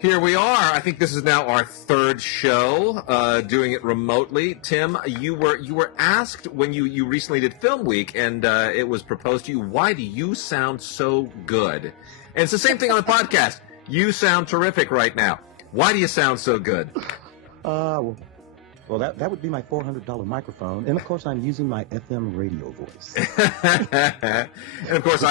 Here we are. I think this is now our third show, doing it remotely. Tim, you were asked when you recently did Film Week, and it was proposed to you, why do you sound so good? And it's the same thing on the podcast. You sound terrific right now. Why do you sound so good? Well, that would be my $400 microphone, and of course I'm using my FM radio voice. And of course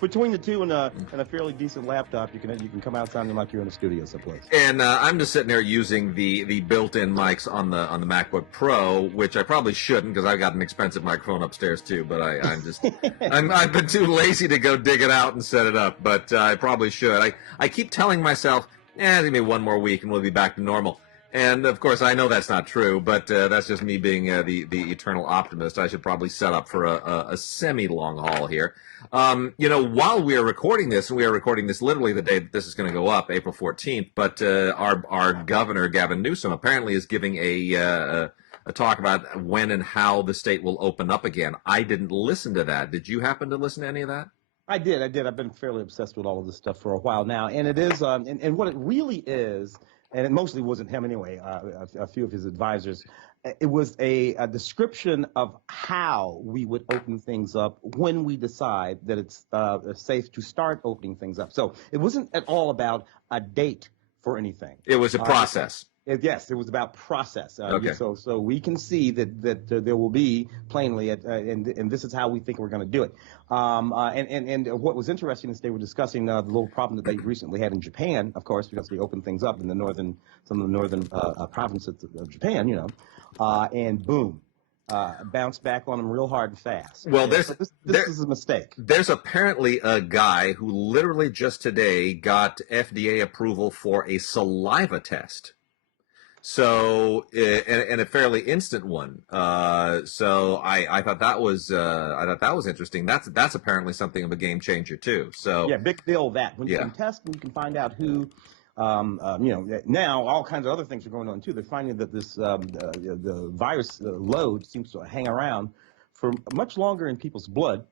between the two and a fairly decent laptop, you can come out sounding like you're in a studio someplace. And I'm just sitting there using the built-in mics on the MacBook Pro, which I probably shouldn't because I've got an expensive microphone upstairs too. But I've been too lazy to go dig it out and set it up. But I probably should. I keep telling myself, give me one more week and we'll be back to normal. And, of course, I know that's not true, but that's just me being the eternal optimist. I should probably set up for a semi-long haul here. While we are recording this, and we are recording this literally the day that this is going to go up, April 14th, but our governor, Gavin Newsom, apparently is giving a talk about when and how the state will open up again. I didn't listen to that. Did you happen to listen to any of that? I did. I've been fairly obsessed with all of this stuff for a while now, and it is, and what it really is, and it mostly wasn't him anyway, a few of his advisors. It was a description of how we would open things up when we decide that it's safe to start opening things up. So it wasn't at all about a date for anything. It was a process. Yes, it was about process. Okay. So we can see that there will be plainly, and this is how we think we're going to do it. And what was interesting is they were discussing the little problem that they recently had in Japan, of course, because they opened things up in some of the northern provinces of Japan, and boom. Bounce back on them real hard and fast. Well, this is a mistake. There's apparently a guy who literally just today got FDA approval for a saliva test. So, and a fairly instant one. So I thought that was interesting. That's apparently something of a game changer too. So yeah, big deal that when you can test and you can find out who. Now all kinds of other things are going on too. They're finding that this the virus load seems to hang around for much longer in people's blood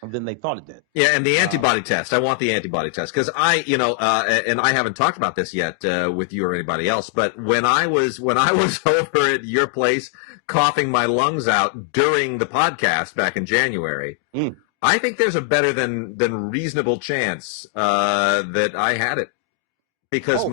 than they thought it did. Yeah, and the antibody test. I want the antibody test because and I haven't talked about this yet with you or anybody else. But when I was over at your place coughing my lungs out during the podcast back in January, I think there's a better than reasonable chance that I had it. Because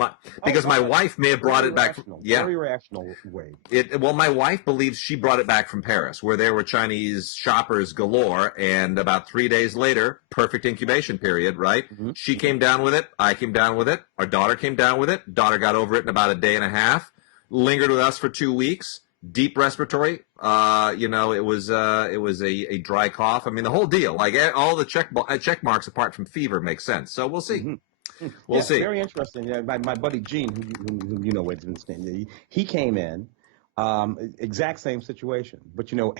my wife may have brought it back from very rational way. My wife believes she brought it back from Paris, where there were Chinese shoppers galore, and about 3 days later, perfect incubation period, right? Mm-hmm. She came down with it, I came down with it, our daughter came down with it. Daughter got over it in about a day and a half, lingered with us for 2 weeks, deep respiratory. It was a dry cough. I mean, the whole deal, like all the check marks apart from fever, makes sense. So we'll see. Mm-hmm. We'll see. Very interesting. Yeah, my buddy Gene, who you know what's been saying, he came in, exact same situation, but there was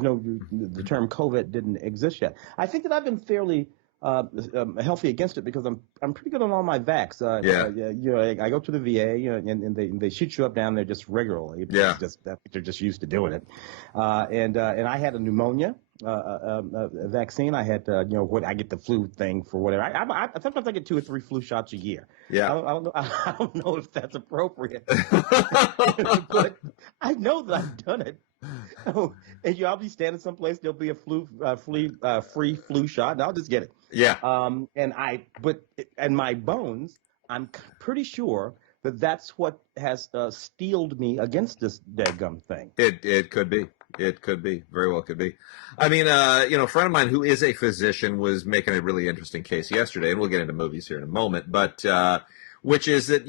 the term COVID didn't exist yet. I think that I've been fairly healthy against it because I'm pretty good on all my vax. I go to the VA, and they shoot you up down there just regularly. They're just used to doing it. And I had a pneumonia vaccine. I had I get the flu thing for whatever. I sometimes I get 2 or 3 flu shots a year. Yeah. I don't know if that's appropriate, but I know that I've done it. And I'll be standing someplace. There'll be a free flu shot, and I'll just get it. Yeah. And my bones, I'm pretty sure that's what has steeled me against this dadgum thing. It could be. It could be. Very well could be. I mean, a friend of mine who is a physician was making a really interesting case yesterday, and we'll get into movies here in a moment, but which is that,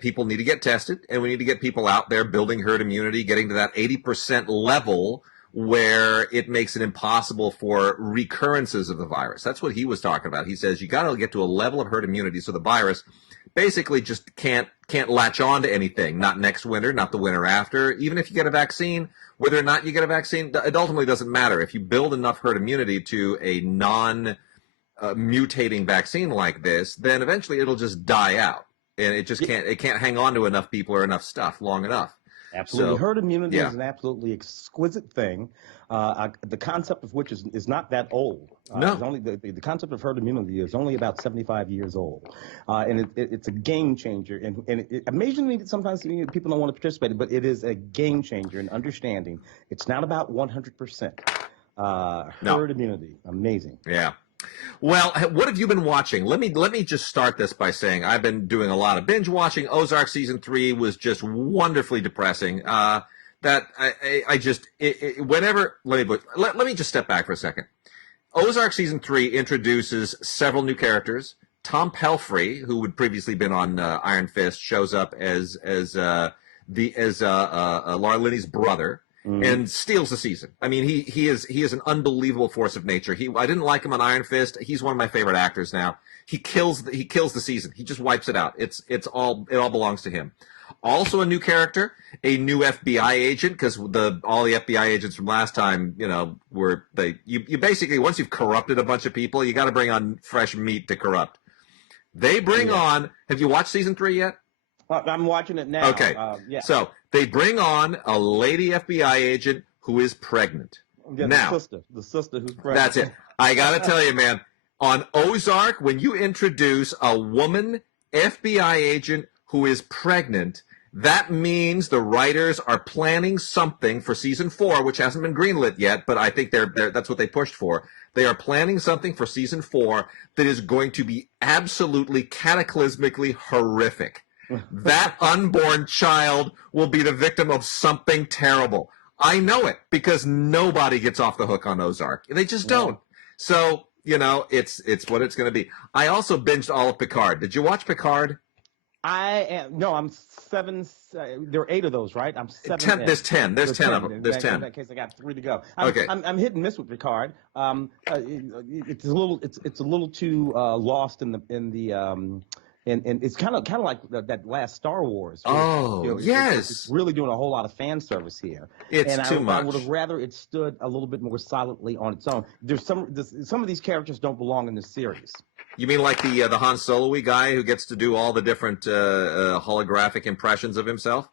people need to get tested, and we need to get people out there building herd immunity, getting to that 80% level where it makes it impossible for recurrences of the virus. That's what he was talking about. He says you got to get to a level of herd immunity so the virus basically just can't latch on to anything, not next winter, not the winter after. Even if you get a vaccine, whether or not you get a vaccine, it ultimately doesn't matter. If you build enough herd immunity to a non-mutating vaccine like this, then eventually it'll just die out. And it just can't hang on to enough people or enough stuff long enough. Absolutely. So, Herd immunity yeah. is an absolutely exquisite thing. The concept of which is not that old. No. It's only the concept of herd immunity is only about 75 years old, and it's a game changer. And amazingly, sometimes people don't want to participate, but it is a game changer in understanding. It's not about 100%. No. Herd immunity, amazing. Yeah. Well, what have you been watching? Let me just start this by saying I've been doing a lot of binge watching. Ozark season 3 was just wonderfully depressing. That I just whenever let me just step back for a second. Ozark season 3 introduces several new characters. Tom Pelphrey, who had previously been on Iron Fist, shows up as Laura Linney's brother. And steals the season. I mean, he is an unbelievable force of nature. I didn't like him on Iron Fist. He's one of my favorite actors now. He kills the season. He just wipes it out. It all belongs to him. Also a new character, a new FBI agent, because all the FBI agents from last time, you basically, once you've corrupted a bunch of people, you got to bring on fresh meat to corrupt. They bring on. Have you watched season 3 yet? I'm watching it now. Okay. Yeah. So they bring on a lady FBI agent who is pregnant. Yeah, now, the sister who's pregnant. That's it. I got to tell you, man, on Ozark, when you introduce a woman FBI agent who is pregnant, that means the writers are planning something for season 4, which hasn't been greenlit yet, but I think that's what they pushed for. They are planning something for season 4 that is going to be absolutely cataclysmically horrific. That unborn child will be the victim of something terrible. I know it because nobody gets off the hook on Ozark. They just don't. So, it's what it's going to be. I also binged all of Picard. Did you watch Picard? I'm 7. There are 8 of those, right? I'm 7. 10, there's 10. There's 10 of them. There's 10. In that case, I got 3 to go. Okay. I'm hit and miss with Picard. It's a little too lost in the. And it's kind of like that last Star Wars. Yes. It's really doing a whole lot of fan service here. It's too much. I would have rather it stood a little bit more solidly on its own. There's some of these characters don't belong in this series. You mean like the Han Solo-y guy who gets to do all the different holographic impressions of himself?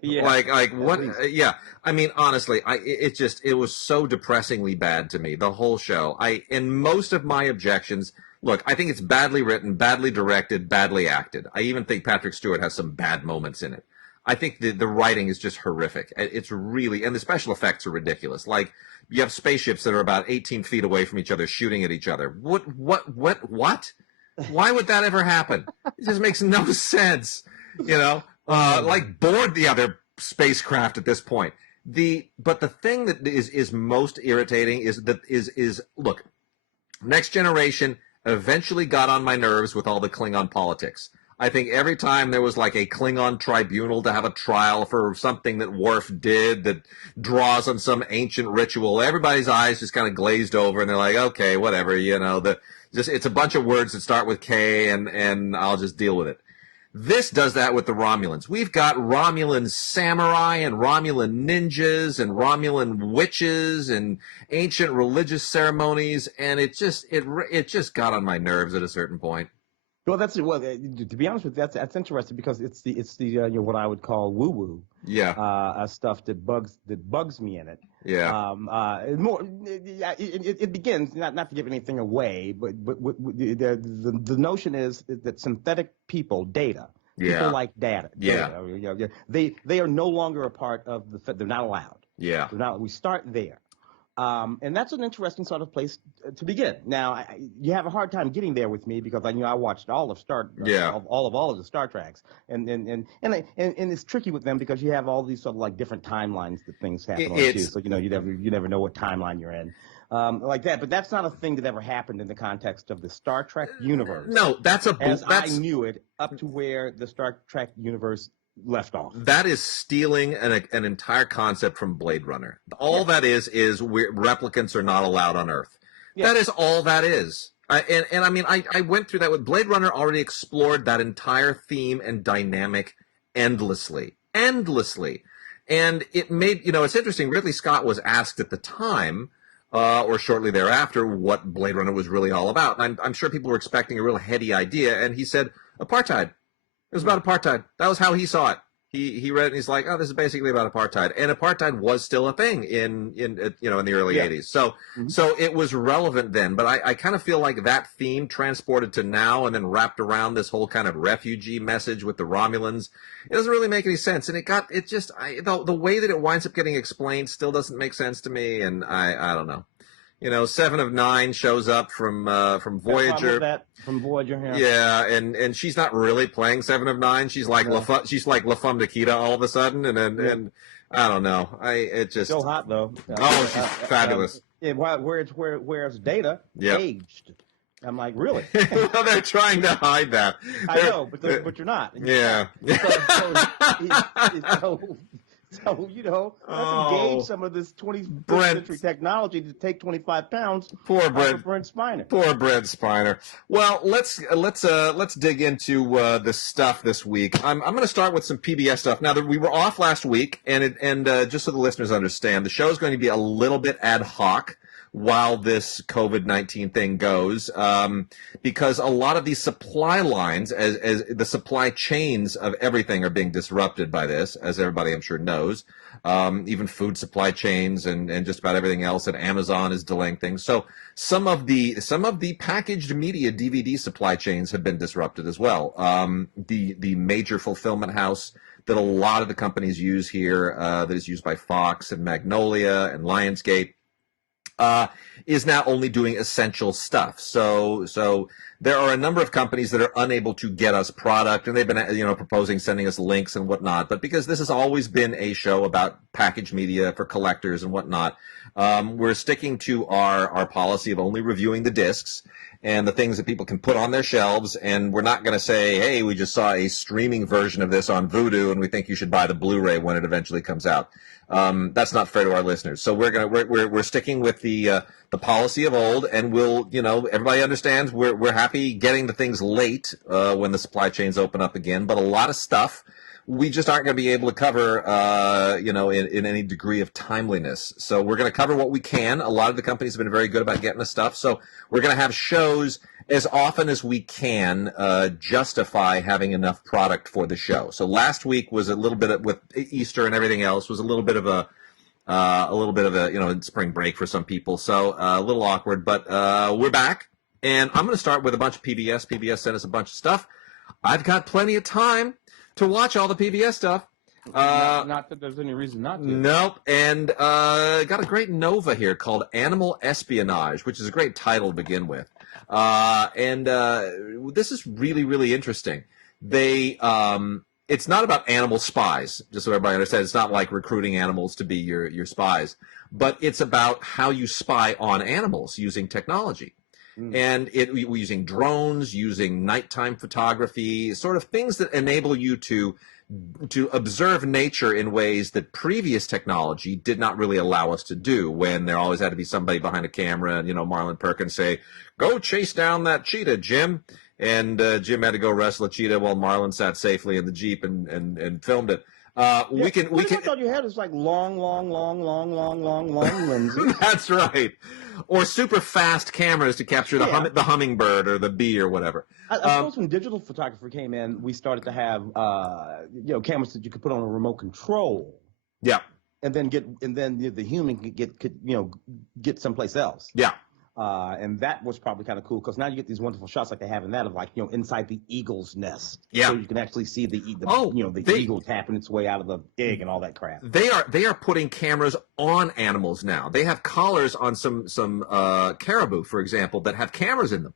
Yeah. Like what? Yeah. I mean, honestly, it was so depressingly bad to me, the whole show. And most of my objections. Look, I think it's badly written, badly directed, badly acted. I even think Patrick Stewart has some bad moments in it. I think the writing is just horrific. It's really, and the special effects are ridiculous. Like, you have spaceships that are about 18 feet away from each other shooting at each other. What? Why would that ever happen? It just makes no sense. Like board the other spacecraft at this point. But the thing that is most irritating is look, Next Generation eventually got on my nerves with all the Klingon politics. I think every time there was like a Klingon tribunal to have a trial for something that Worf did that draws on some ancient ritual, everybody's eyes just kind of glazed over and they're like, okay, whatever, it's a bunch of words that start with K and I'll just deal with it. This does that with the Romulans. We've got Romulan samurai and Romulan ninjas and Romulan witches and ancient religious ceremonies, and it just got on my nerves at a certain point. Well, to be honest with you, that's interesting because it's the what I would call woo woo stuff that bugs me in it. Yeah. It begins not to give anything away, but the notion is that synthetic people people like data. They are no longer a part of they're not allowed. Yeah. We start there. And that's an interesting sort of place to begin. Now, you have a hard time getting there with me because I watched all of all of the Star Treks, and it's tricky with them because you have all these sort of like different timelines that things happen on too. So you never know what timeline you're in, like that. But that's not a thing that ever happened in the context of the Star Trek universe. No, I knew it up to where the Star Trek universe left off. That is stealing an entire concept from Blade Runner. All that is replicants are not allowed on Earth. Yeah. That is all that is. I went through that with Blade Runner. Already explored that entire theme and dynamic endlessly, and it made it's interesting. Ridley Scott was asked at the time, or shortly thereafter, what Blade Runner was really all about. And I'm sure people were expecting a real heady idea, and he said apartheid. It was about apartheid. That was how he saw it. He read it and he's like, oh, this is basically about apartheid, and apartheid was still a thing in the early 80s. So so it was relevant then, but I kind of feel like that theme transported to now and then wrapped around this whole kind of refugee message with the Romulans, it doesn't really make any sense, and the way that it winds up getting explained still doesn't make sense to me, and I don't know. Seven of Nine shows up from Voyager. From Voyager, yeah, and she's not really playing Seven of Nine. She's like La Femme Nikita all of a sudden, and I don't know. It just still hot though. Oh, she's fabulous. Where's Data aged? I'm like, really? Well, they're trying to hide that. I know, but you're not. Yeah. So, let's engage some of this 21st century technology to take 25 pounds. Poor Brent Spiner. Poor Brent Spiner. Well, let's dig into the stuff this week. I'm going to start with some PBS stuff. Now, we were off last week, and just so the listeners understand, the show is going to be a little bit ad hoc while this COVID-19 thing goes, because a lot of these supply lines, as the supply chains of everything are being disrupted by this, as everybody I'm sure knows, even food supply chains and just about everything else, and Amazon is delaying things. So some of the packaged media DVD supply chains have been disrupted as well. The major fulfillment house that a lot of the companies use here, that is used by Fox and Magnolia and Lionsgate, is now only doing essential stuff. So there are a number of companies that are unable to get us product, and they've been proposing sending us links and whatnot. But because this has always been a show about packaged media for collectors and whatnot, we're sticking to our policy of only reviewing the discs and the things that people can put on their shelves, and we're not going to say, hey, we just saw a streaming version of this on Vudu and we think you should buy the Blu-ray when it eventually comes out. That's not fair to our listeners. So we're sticking with the policy of old, and everybody understands we're happy getting the things late when the supply chains open up again, but a lot of stuff we just aren't going to be able to cover, in any degree of timeliness. So we're going to cover what we can. A lot of the companies have been very good about getting us stuff. So we're going to have shows as often as we can justify having enough product for the show. So last week was a little bit with Easter and everything else was a little bit of a spring break for some people. So a little awkward, but we're back, and I'm going to start with a bunch of PBS. PBS sent us a bunch of stuff. I've got plenty of time to watch all the PBS stuff. Not that there's any reason not to. Nope. And got a great Nova here called Animal Espionage, which is a great title to begin with. This is really, really interesting. It's not about animal spies, just so everybody understands. It's not like recruiting animals to be your spies, but it's about how you spy on animals using technology. And using drones, using nighttime photography, sort of things that enable you to observe nature in ways that previous technology did not really allow us to do, when there always had to be somebody behind a camera and, Marlon Perkins say, go chase down that cheetah, Jim. And Jim had to go wrestle a cheetah while Marlon sat safely in the Jeep and filmed it. I thought you had is like long lenses. That's right. Or super fast cameras to capture the hummingbird or the bee or whatever. I suppose when digital photography came in, we started to have cameras that you could put on a remote control. Yeah. And then the human could get someplace else. Yeah. And that was probably kind of cool, because now you get these wonderful shots like they have in that of inside the eagle's nest. Yeah. So you can actually see the eagle tapping its way out of the egg and all that crap. They are putting cameras on animals now. They have collars on some caribou, for example, that have cameras in them.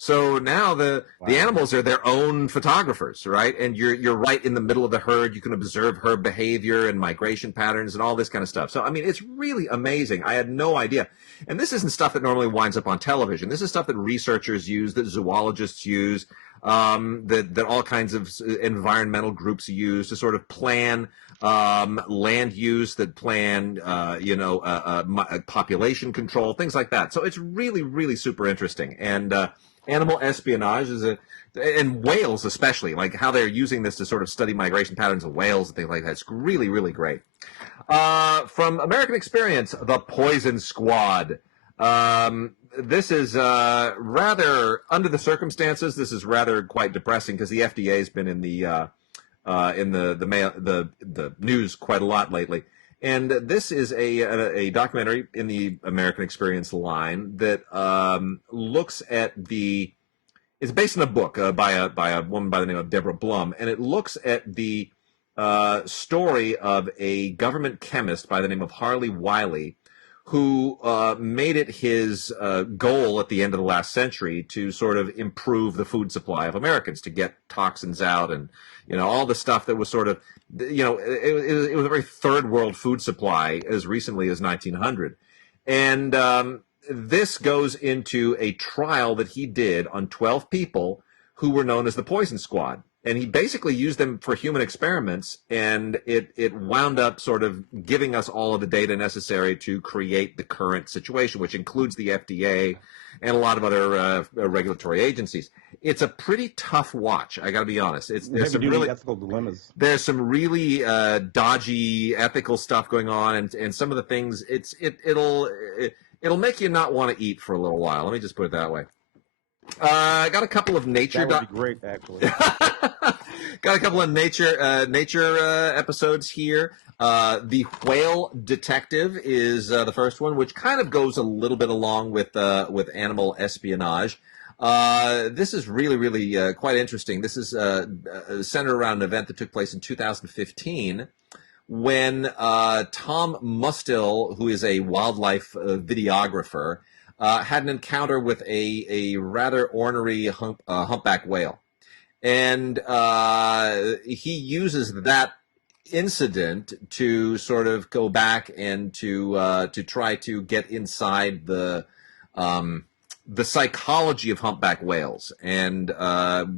So now the animals are their own photographers, right? And you're right in the middle of the herd. You can observe herd behavior and migration patterns and all this kind of stuff. So, I mean, it's really amazing. I had no idea. And this isn't stuff that normally winds up on television. This is stuff that researchers use, that zoologists use, that all kinds of environmental groups use to sort of plan land use, that plan population control, things like that. So it's really, really super interesting. And animal espionage and whales especially, like how they're using this to sort of study migration patterns of whales and things like that. It's really, really great. From American Experience, The Poison Squad. This is rather, under the circumstances, this is rather quite depressing, because the FDA has been in the in the news quite a lot lately. And this is a documentary in the American Experience line that looks at the. It's based on a book by a woman by the name of Deborah Blum, and it looks at the story of a government chemist by the name of Harley Wiley, who made it his goal at the end of the last century to sort of improve the food supply of Americans, to get toxins out and, all the stuff that was sort of, it was a very third world food supply as recently as 1900. And this goes into a trial that he did on 12 people who were known as the Poison Squad. And he basically used them for human experiments, and it wound up sort of giving us all of the data necessary to create the current situation, which includes the FDA and a lot of other regulatory agencies. It's a pretty tough watch, I got to be honest. There's some really ethical dilemmas. There's some really dodgy ethical stuff going on, and some of the things it'll make you not want to eat for a little while. Let me just put it that way. I got a couple of nature. That would be great, actually. Got a couple of nature episodes here. The Whale Detective is the first one, which kind of goes a little bit along with animal espionage. This is really, really quite interesting. This is centered around an event that took place in 2015 when Tom Mustill, who is a wildlife videographer, had an encounter with a rather ornery humpback whale. And he uses that incident to sort of go back and to try to get inside the psychology of humpback whales and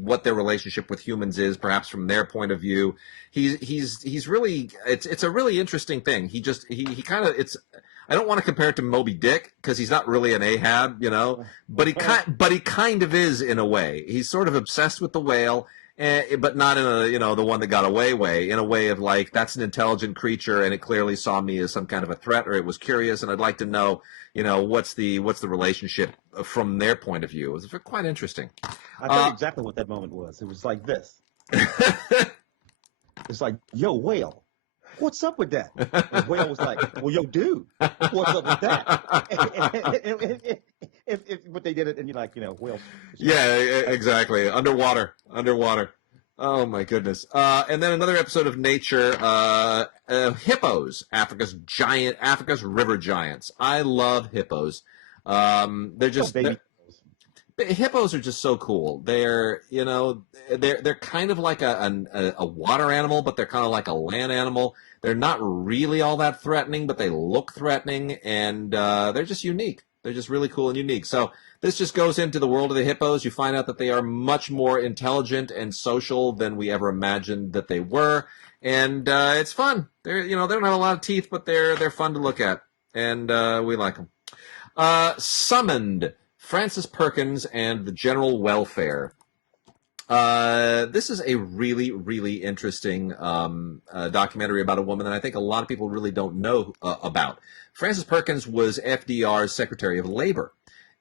what their relationship with humans is, perhaps from their point of view. He's really it's a really interesting thing. He kind of I don't want to compare it to Moby Dick because he's not really an Ahab, but he kind of is in a way. He's sort of obsessed with the whale, but not in a the one that got away way. In a way of like, that's an intelligent creature and it clearly saw me as some kind of a threat, or it was curious, and I'd like to know what's the relationship from their point of view. It was quite interesting. I tell you exactly what that moment was. It was like this. It's like, yo, whale, what's up with that? And whale was like, well, yo, dude, what's up with that? But they did it, and you're like, whales. Yeah, exactly. Underwater. Oh my goodness. And then another episode of Nature, hippos, Africa's river giants. I love hippos. They're just hippos are just so cool. They're they're kind of like a water animal, but they're kind of like a land animal. They're not really all that threatening, but they look threatening, and they're just unique. They're just really cool and unique. So this just goes into the world of the hippos. You find out that they are much more intelligent and social than we ever imagined that they were, and it's fun. They don't have a lot of teeth, but they're fun to look at, and we like them. Summoned, Frances Perkins and the General Welfare. This is a really, really interesting documentary about a woman that I think a lot of people really don't know about. Frances Perkins was FDR's Secretary of Labor.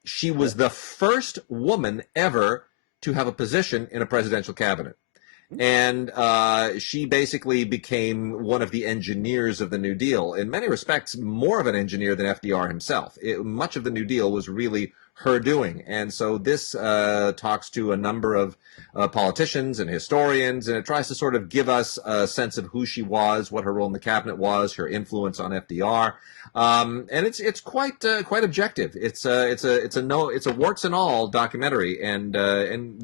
She was the first woman ever to have a position in a presidential cabinet. And she basically became one of the engineers of the New Deal. In many respects, more of an engineer than FDR himself. Much of the New Deal was really her doing. And so this talks to a number of politicians and historians, and it tries to sort of give us a sense of who she was, what her role in the cabinet was, her influence on FDR. And it's quite objective. It's a warts and all documentary, and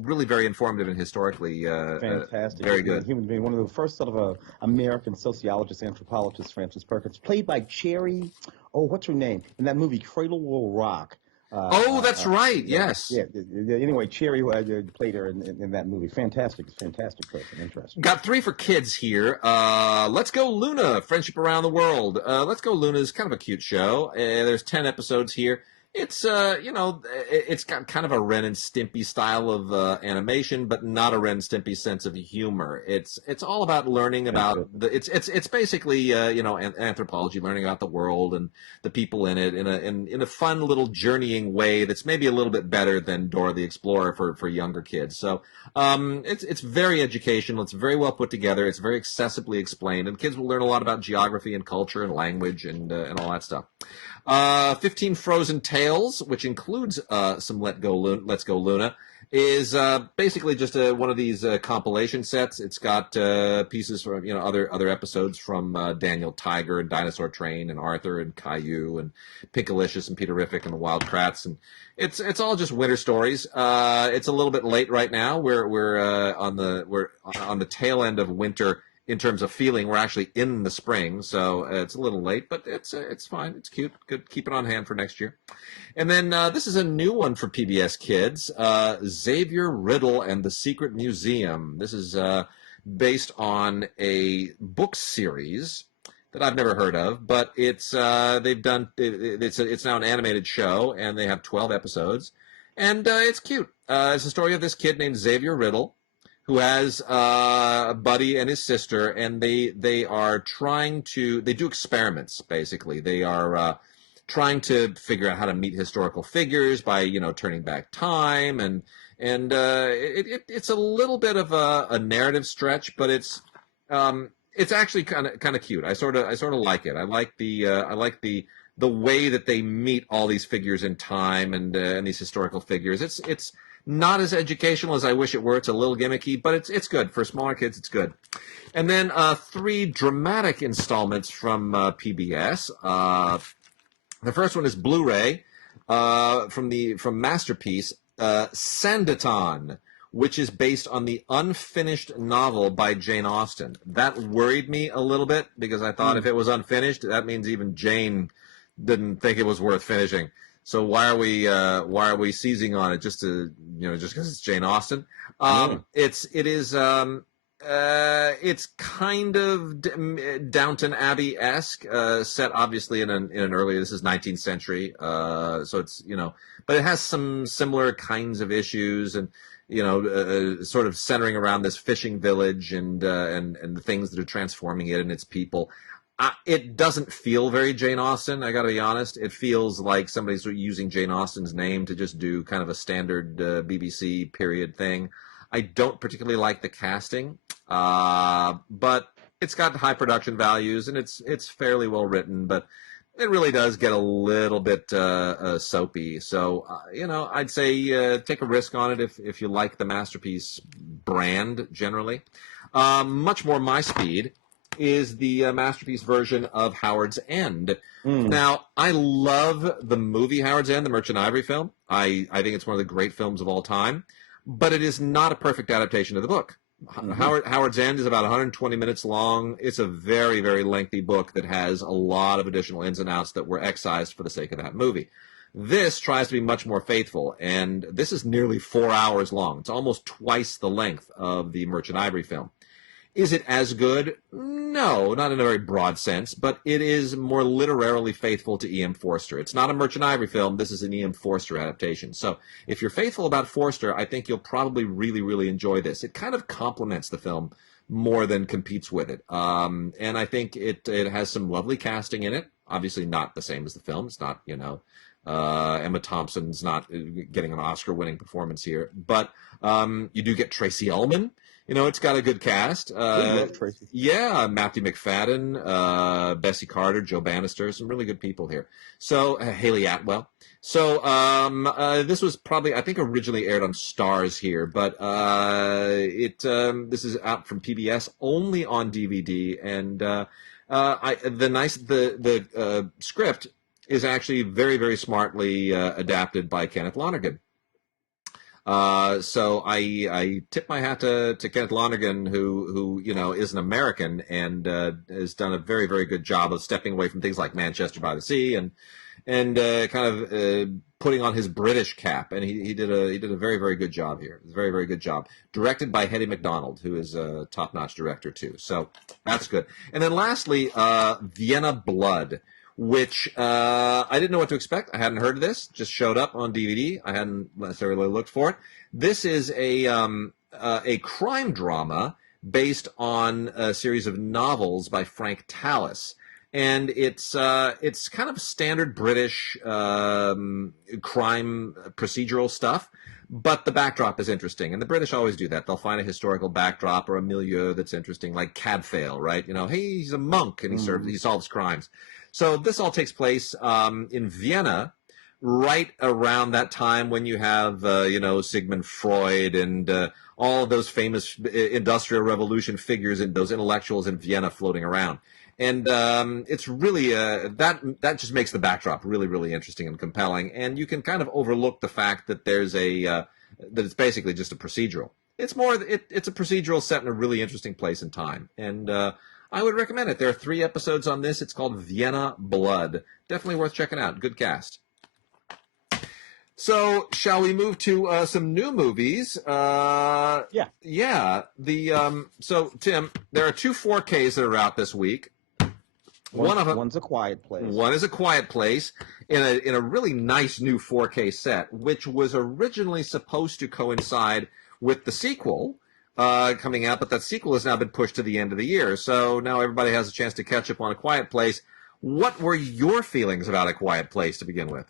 really very informative and historically fantastic. Very good. Human being, one of the first sort of American sociologists, anthropologists, Frances Perkins, played by Cherry. Oh, what's her name in that movie Cradle Will Rock? That's right. Yes. Yeah. Anyway, Cherry played her in that movie. Fantastic person. Interesting. Got 3 for kids here. Let's Go Luna, Friendship Around the World. Let's Go Luna is kind of a cute show. There's 10 episodes here. It's it's got kind of a Ren and Stimpy style of animation, but not a Ren and Stimpy sense of humor. It's all about learning about it's basically anthropology, learning about the world and the people in it in a fun little journeying way that's maybe a little bit better than Dora the Explorer for younger kids. So it's very educational. It's very well put together. It's very accessibly explained, and kids will learn a lot about geography and culture and language and all that stuff. 15 Frozen Tales, which includes some Let's Go Luna, is basically just one of these compilation sets. It's got pieces from other episodes from Daniel Tiger and Dinosaur Train and Arthur and Caillou and Pinkalicious and Peterific and the Wild Kratts, and it's all just winter stories. It's a little bit late right now. We're on the tail end of winter. In terms of feeling, we're actually in the spring, so it's a little late, but it's fine. It's cute. Good. Keep it on hand for next year. And then this is a new one for PBS Kids, Xavier Riddle and the Secret Museum. This is based on a book series that I've never heard of, but it's now an animated show, and they have 12 episodes, and it's cute. It's the story of this kid named Xavier Riddle, who has a buddy and his sister, and they do experiments, basically. They are trying to figure out how to meet historical figures by, turning back time, and it's a little bit of a narrative stretch, but it's actually kind of cute. I sort of like it. I like the way that they meet all these figures in time and these historical figures. It's not as educational as I wish it were. It's a little gimmicky, but it's good. For smaller kids, it's good. And then 3 dramatic installments from PBS. The first one is Blu-ray from Masterpiece, Sanditon, which is based on the unfinished novel by Jane Austen. That worried me a little bit because I thought if it was unfinished, that means even Jane didn't think it was worth finishing. So why are we seizing on it just because it's Jane Austen? It's kind of Downton Abbey-esque, set obviously in an earlier. This is 19th century, so it's but it has some similar kinds of issues and sort of centering around this fishing village and the things that are transforming it and its people. It doesn't feel very Jane Austen, I gotta be honest. It feels like somebody's using Jane Austen's name to just do kind of a standard BBC period thing. I don't particularly like the casting, but it's got high production values and it's fairly well written, but it really does get a little bit soapy. So, I'd say take a risk on it if you like the Masterpiece brand generally. Much more my speed is the Masterpiece version of Howard's End. Now, I love the movie Howard's End, the Merchant Ivory film. I think it's one of the great films of all time, but it is not a perfect adaptation of the book. Howard's End is about 120 minutes long. It's a very, very lengthy book that has a lot of additional ins and outs that were excised for the sake of that movie. This tries to be much more faithful, and this is nearly 4 hours long. It's almost twice the length of the Merchant Ivory film. Is it as good? No, not in a very broad sense, but it is more literarily faithful to E.M. Forster. It's not a Merchant Ivory film. This is an E.M. Forster adaptation. So if you're faithful about Forster, I think you'll probably really, really enjoy this. It kind of complements the film more than competes with it. And I think it has some lovely casting in it. Obviously not the same as the film. It's not, Emma Thompson's not getting an Oscar-winning performance here. But you do get Tracy Ullman. It's got a good cast. Yeah, Matthew McFadden, Bessie Carter, Joe Bannister, some really good people here. So, Haley Atwell. So, this was probably, I think, originally aired on Starz here, but this is out from PBS only on DVD, and the script is actually very, very smartly adapted by Kenneth Lonergan. So I tip my hat to Kenneth Lonergan, who is an American and has done a very, very good job of stepping away from things like Manchester by the Sea and kind of putting on his British cap, and he did a very, very good job here. Very, very good job. Directed by Hetty MacDonald, who is a top-notch director too. So that's good. And then lastly, Vienna Blood, which I didn't know what to expect. I hadn't heard of this. Just showed up on DVD. I hadn't necessarily looked for it. This is a crime drama based on a series of novels by Frank Tallis. And it's kind of standard British crime procedural stuff, but the backdrop is interesting. And the British always do that. They'll find a historical backdrop or a milieu that's interesting, like Cadfael, right? You know, hey, he's a monk and he solves crimes. So this all takes place in Vienna, right around that time when you have, Sigmund Freud and all of those famous Industrial Revolution figures and those intellectuals in Vienna floating around. And it's really that just makes the backdrop really, really interesting and compelling. And you can kind of overlook the fact that there's that it's basically just a procedural. It's a procedural set in a really interesting place and time. And I would recommend it. There are 3 episodes on this. It's called Vienna Blood. Definitely worth checking out. Good cast. So, shall we move to some new movies? Yeah. Yeah. So, Tim, there are 2 4Ks that are out this week. One of them, one's A Quiet Place. One is A Quiet Place in a really nice new 4K set, which was originally supposed to coincide with the sequel coming out, but that sequel has now been pushed to the end of the year. So now everybody has a chance to catch up on A Quiet Place. What were your feelings about A Quiet Place to begin with?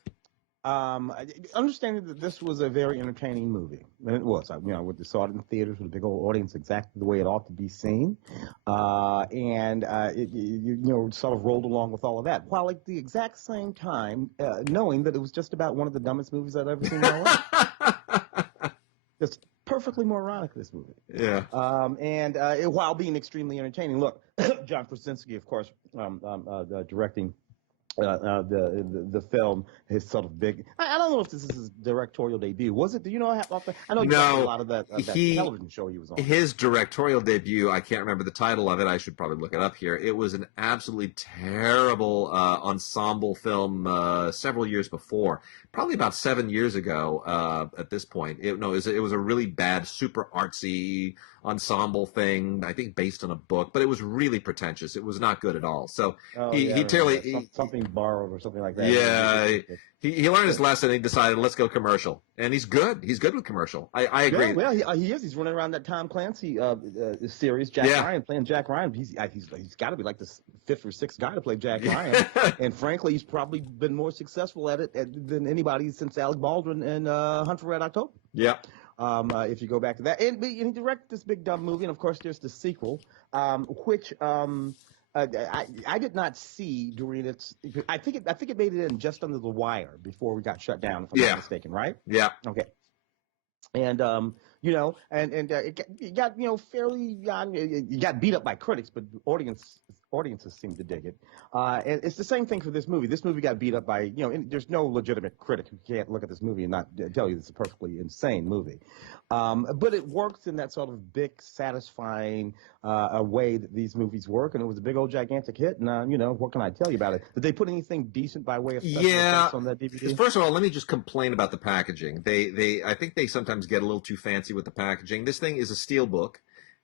Understanding that this was a very entertaining movie, and it was. We saw it in theaters with a big old audience, exactly the way it ought to be seen, and it sort of rolled along with all of that, while at the exact same time knowing that it was just about one of the dumbest movies I've ever seen in my life. Just perfectly moronic, this movie. Yeah. While being extremely entertaining. Look, John Krasinski, of course, directing. The film, his sort of big. I don't know if this is his directorial debut. Was it? Do you know? I know you know a lot of that television show he was on. His directorial debut, I can't remember the title of it. I should probably look it up here. It was an absolutely terrible ensemble film several years before, probably about 7 years ago at this point. It was a really bad, super artsy ensemble thing, I think based on a book, but it was really pretentious. It was not good at all. So something borrowed or something like that. Yeah, he learned his lesson. He decided, let's go commercial, and he's good. He's good with commercial. I agree. Yeah, well, he is. He's running around that Tom Clancy series, Jack Ryan, playing Jack Ryan. He's got to be like the 5th or 6th guy to play Jack Ryan, and frankly, he's probably been more successful at it than anybody since Alec Baldwin and Hunt for Red October. Yeah. If you go back to that, and he directed this big dumb movie, and of course there's the sequel, which I did not see during its. I think it made it in just under the wire before we got shut down, if I'm not mistaken, right? Yeah. Okay. And it got fairly it got beat up by critics, but audiences seem to dig it. And it's the same thing for this movie. This movie got beat up by there's no legitimate critic who can't look at this movie and not tell you it's a perfectly insane movie. But it works in that sort of big, satisfying way that these movies work, and it was a big old gigantic hit. And what can I tell you about it? Did they put anything decent by way of special effects on that DVD? First of all, let me just complain about the packaging. I think they sometimes get a little too fancy with the packaging. This thing is a steelbook,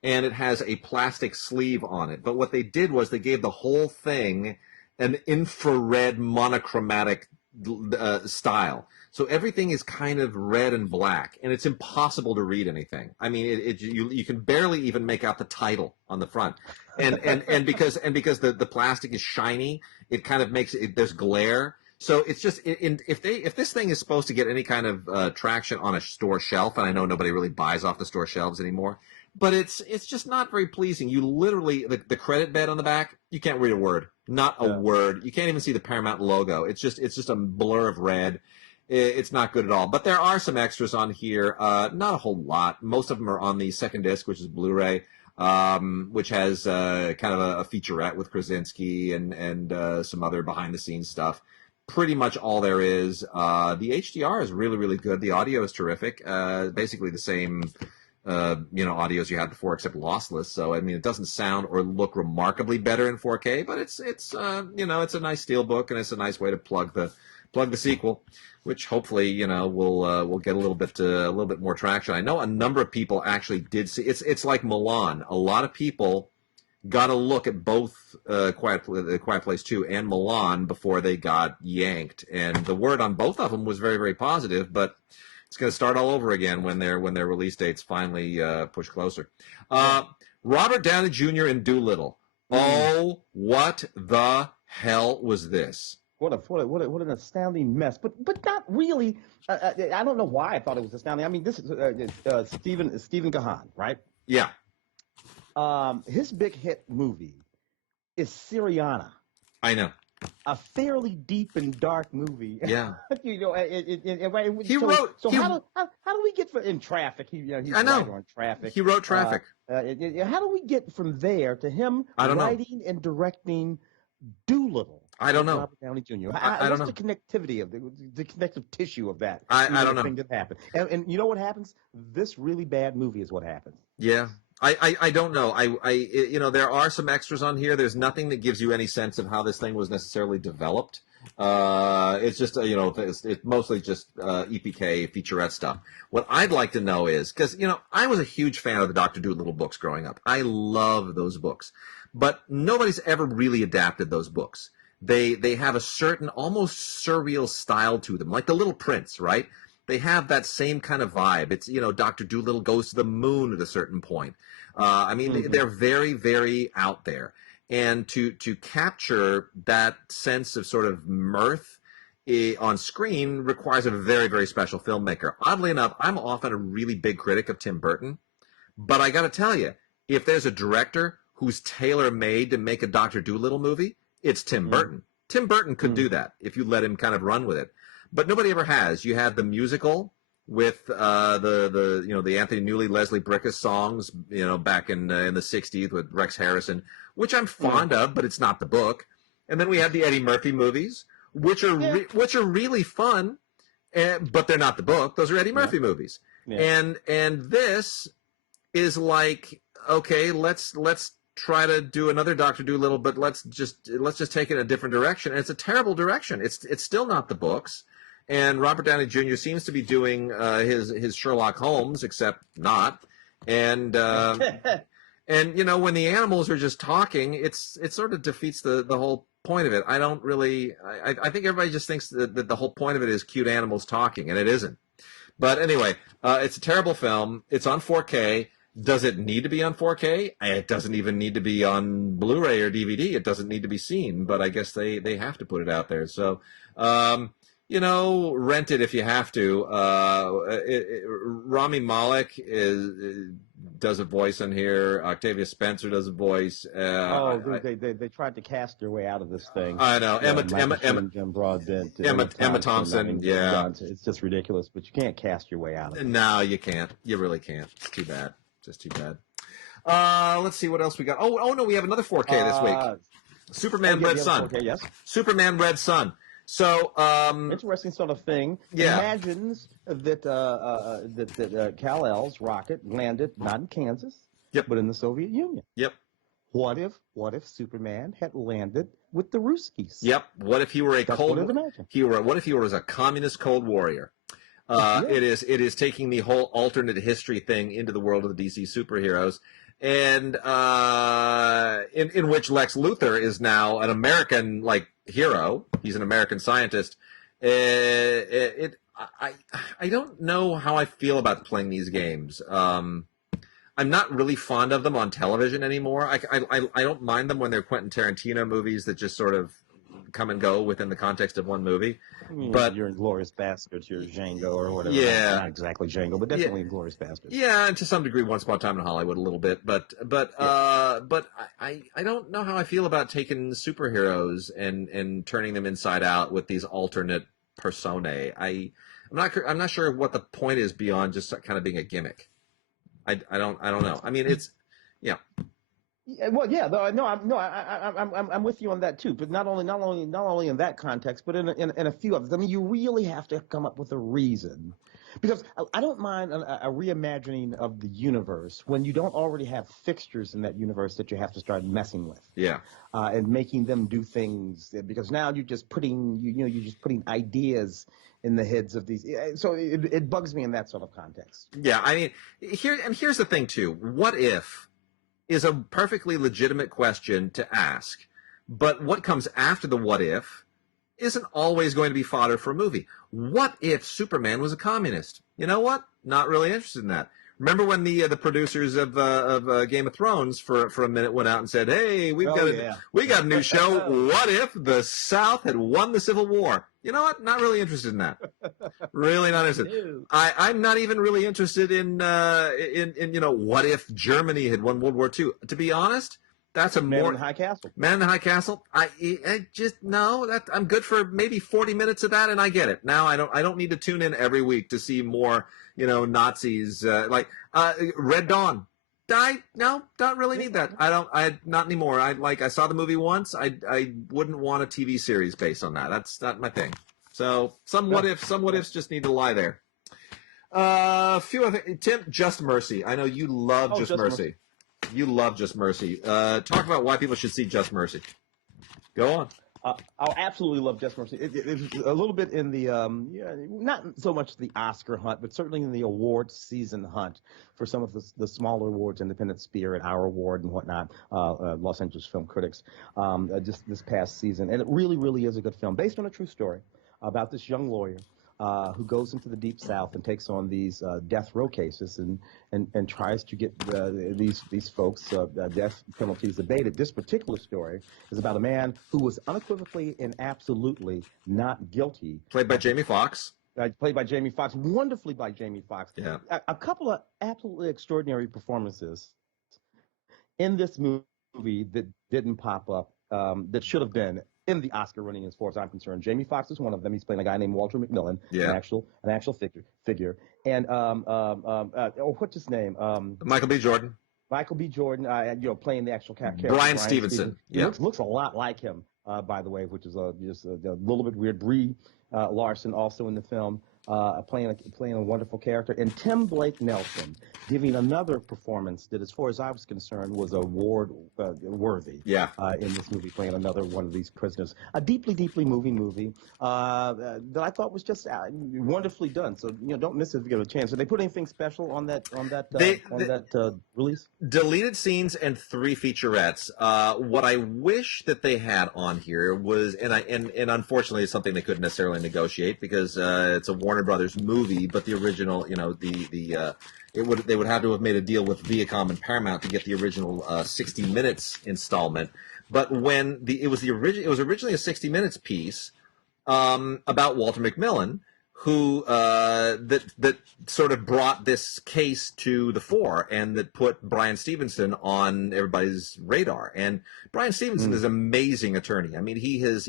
and it has a plastic sleeve on it. But what they did was they gave the whole thing an infrared monochromatic style. So everything is kind of red and black, and it's impossible to read anything. I mean, you can barely even make out the title on the front, and because the plastic is shiny, it kind of makes it, there's glare. So it's just if this thing is supposed to get any kind of traction on a store shelf, and I know nobody really buys off the store shelves anymore, but it's just not very pleasing. You literally the credit bed on the back, you can't read a word, not a word. You can't even see the Paramount logo. It's just a blur of red. It's not good at all. But there are some extras on here. Not a whole lot. Most of them are on the second disc, which is Blu-ray, which has kind of a featurette with Krasinski and some other behind-the-scenes stuff. Pretty much all there is. The HDR is really, really good. The audio is terrific. Basically the same, audios you had before, except lossless. So, I mean, it doesn't sound or look remarkably better in 4K, but it's it's a nice steelbook, and it's a nice way to plug the sequel, which hopefully, will get a little bit more traction. I know a number of people actually did see it's like Milan. A lot of people got to look at both Quiet Place 2 and Milan before they got yanked. And the word on both of them was very, very positive, but it's going to start all over again when their release dates finally push closer. Robert Downey Jr. in Dolittle. Oh, what the hell was this? What an astounding mess, but not really. I don't know why I thought it was astounding. I mean, this is Stephen Gahan, right? Yeah. His big hit movie is Syriana. I know. A fairly deep and dark movie. Yeah. You know, He wrote. So how do we get in Traffic? He's I know. on Traffic. He wrote Traffic. How do we get from there to him writing and directing Dolittle? I don't know. Robert Downey Jr. I don't know. What's the connectivity of the connective tissue of that? I don't know. Thing that happened. And you know what happens? This really bad movie is what happens. Yeah. I don't know. You know, there are some extras on here. There's nothing that gives you any sense of how this thing was necessarily developed. It's just, you know, it's mostly just EPK featurette stuff. What I'd like to know is, because, you know, I was a huge fan of the Dr. Dolittle books growing up. I love those books. But nobody's ever really adapted those books. They have a certain almost surreal style to them, like The Little Prince, right? They have that same kind of vibe. It's, you know, Dr. Dolittle goes to the moon at a certain point. I mean, they're very, very out there. And to capture that sense of sort of mirth on screen requires a very, very special filmmaker. Oddly enough, I'm often a really big critic of Tim Burton. But I got to tell you, if there's a director who's tailor-made to make a Dr. Dolittle movie, it's Tim Burton. Tim Burton could do that if you let him kind of run with it. But nobody ever has. You had the musical with the Anthony Newley, Leslie Bricusse songs, you know, back in the 60s with Rex Harrison, which I'm fond of, but it's not the book. And then we had the Eddie Murphy movies, which are really fun, but they're not the book. Those are Eddie Murphy movies. Yeah. And this is like, okay, let's try to do another Dr. Dolittle, but let's just take it in a different direction. And it's a terrible direction. It's still not the books. And Robert Downey Jr. seems to be doing his Sherlock Holmes, except not. And and you know, when the animals are just talking, it sort of defeats the whole point of it. I don't really. I think everybody just thinks that the whole point of it is cute animals talking, and it isn't. But anyway, it's a terrible film. It's on 4K. Does it need to be on 4K? It doesn't even need to be on Blu-ray or DVD. It doesn't need to be seen, but I guess they have to put it out there. So, you know, rent it if you have to. Rami Malek does a voice on here. Octavia Spencer does a voice. They tried to cast their way out of this thing. I know. Emma Jim Broadbent, Emma Thompson. I mean, yeah, it's just ridiculous. But you can't cast your way out of it. No, you can't. You really can't. It's too bad. Just too bad. Let's see what else we got. Oh no, we have another 4K this week. Superman Red Sun. 4K, yes. Superman Red Sun. So interesting sort of thing. Yeah. Imagines that Kal-El's rocket landed not in Kansas, but in the Soviet Union. Yep. What if Superman had landed with the Ruskies? Yep. What if he were a what if he was a communist Cold Warrior? It is taking the whole alternate history thing into the world of the DC superheroes, and in which Lex Luthor is now an American hero. He's an American scientist. I don't know how I feel about playing these games. I'm not really fond of them on television anymore. I don't mind them when they're Quentin Tarantino movies that just sort of come and go within the context of one movie. But you're Inglourious Basterds, you're Django or whatever. Yeah, not exactly Django, but definitely Inglourious Basterds. Yeah, and to some degree, Once Upon a Time in Hollywood a little bit. But I don't know how I feel about taking superheroes and turning them inside out with these alternate personae. I'm not sure what the point is beyond just kind of being a gimmick. I don't know. I mean, it's Well, yeah, I'm with you on that too. But not only in that context, but in a few others. I mean, you really have to come up with a reason, because I don't mind a reimagining of the universe when you don't already have fixtures in that universe that you have to start messing with. Yeah, and making them do things, because now you're just putting ideas in the heads of these. So it bugs me in that sort of context. Yeah, I mean, here's the thing too. What if is a perfectly legitimate question to ask. But what comes after the what if isn't always going to be fodder for a movie. What if Superman was a communist? You know what? Not really interested in that. Remember when the producers of Game of Thrones for a minute went out and said, "Hey, we got a new show. What if the South had won the Civil War?" You know what? Not really interested in that. Really not interested. No. I'm not even really interested in what if Germany had won World War II. To be honest, that's a Man in the High Castle. Man in the High Castle. I just no. That I'm good for maybe 40 minutes of that, and I get it. Now I don't need to tune in every week to see more Nazis like Red Dawn. No, don't really need that. I not anymore. I saw the movie once. I wouldn't want a TV series based on that. That's not my thing. So some what ifs just need to lie there. Few other Tim, Just Mercy. I know you love Just Mercy. You love Just Mercy. Talk about why people should see Just Mercy. Go on. I absolutely love Just Mercy. It's a little bit in the, not so much the Oscar hunt, but certainly in the awards season hunt for some of the smaller awards, Independent Spirit, Our Award, and whatnot, Los Angeles Film Critics, just this past season. And it really, really is a good film, based on a true story about this young lawyer who goes into the Deep South and takes on these death row cases and tries to get these folks' death penalties abated. This particular story is about a man who was unequivocally and absolutely not guilty. Played by Jamie Foxx. Played by Jamie Foxx, wonderfully by Jamie Foxx. Yeah. A couple of absolutely extraordinary performances in this movie that didn't pop up, that should have been in the Oscar running, as far as I'm concerned. Jamie Foxx is one of them. He's playing a guy named Walter McMillan, an actual figure. And what's his name? Michael B. Jordan. Michael B. Jordan, playing the actual character. Brian Stevenson. Yeah, looks a lot like him, by the way, which is just a little bit weird. Brie Larson also in the film. Playing a wonderful character, and Tim Blake Nelson giving another performance that, as far as I was concerned, was award worthy. Yeah. In this movie, playing another one of these prisoners, a deeply, deeply moving movie that I thought was just wonderfully done. So don't miss it if you get a chance. Did they put anything special on that release? Deleted scenes and 3 featurettes. What I wish that they had on here was, and unfortunately, it's something they couldn't necessarily negotiate because it's a Warner Brothers movie, but the original, they would have to have made a deal with Viacom and Paramount to get the original 60 Minutes installment. But when it was originally a 60 Minutes piece about Walter McMillan, who that sort of brought this case to the fore and that put Brian Stevenson on everybody's radar. And Brian Stevenson is an amazing attorney. I mean, he has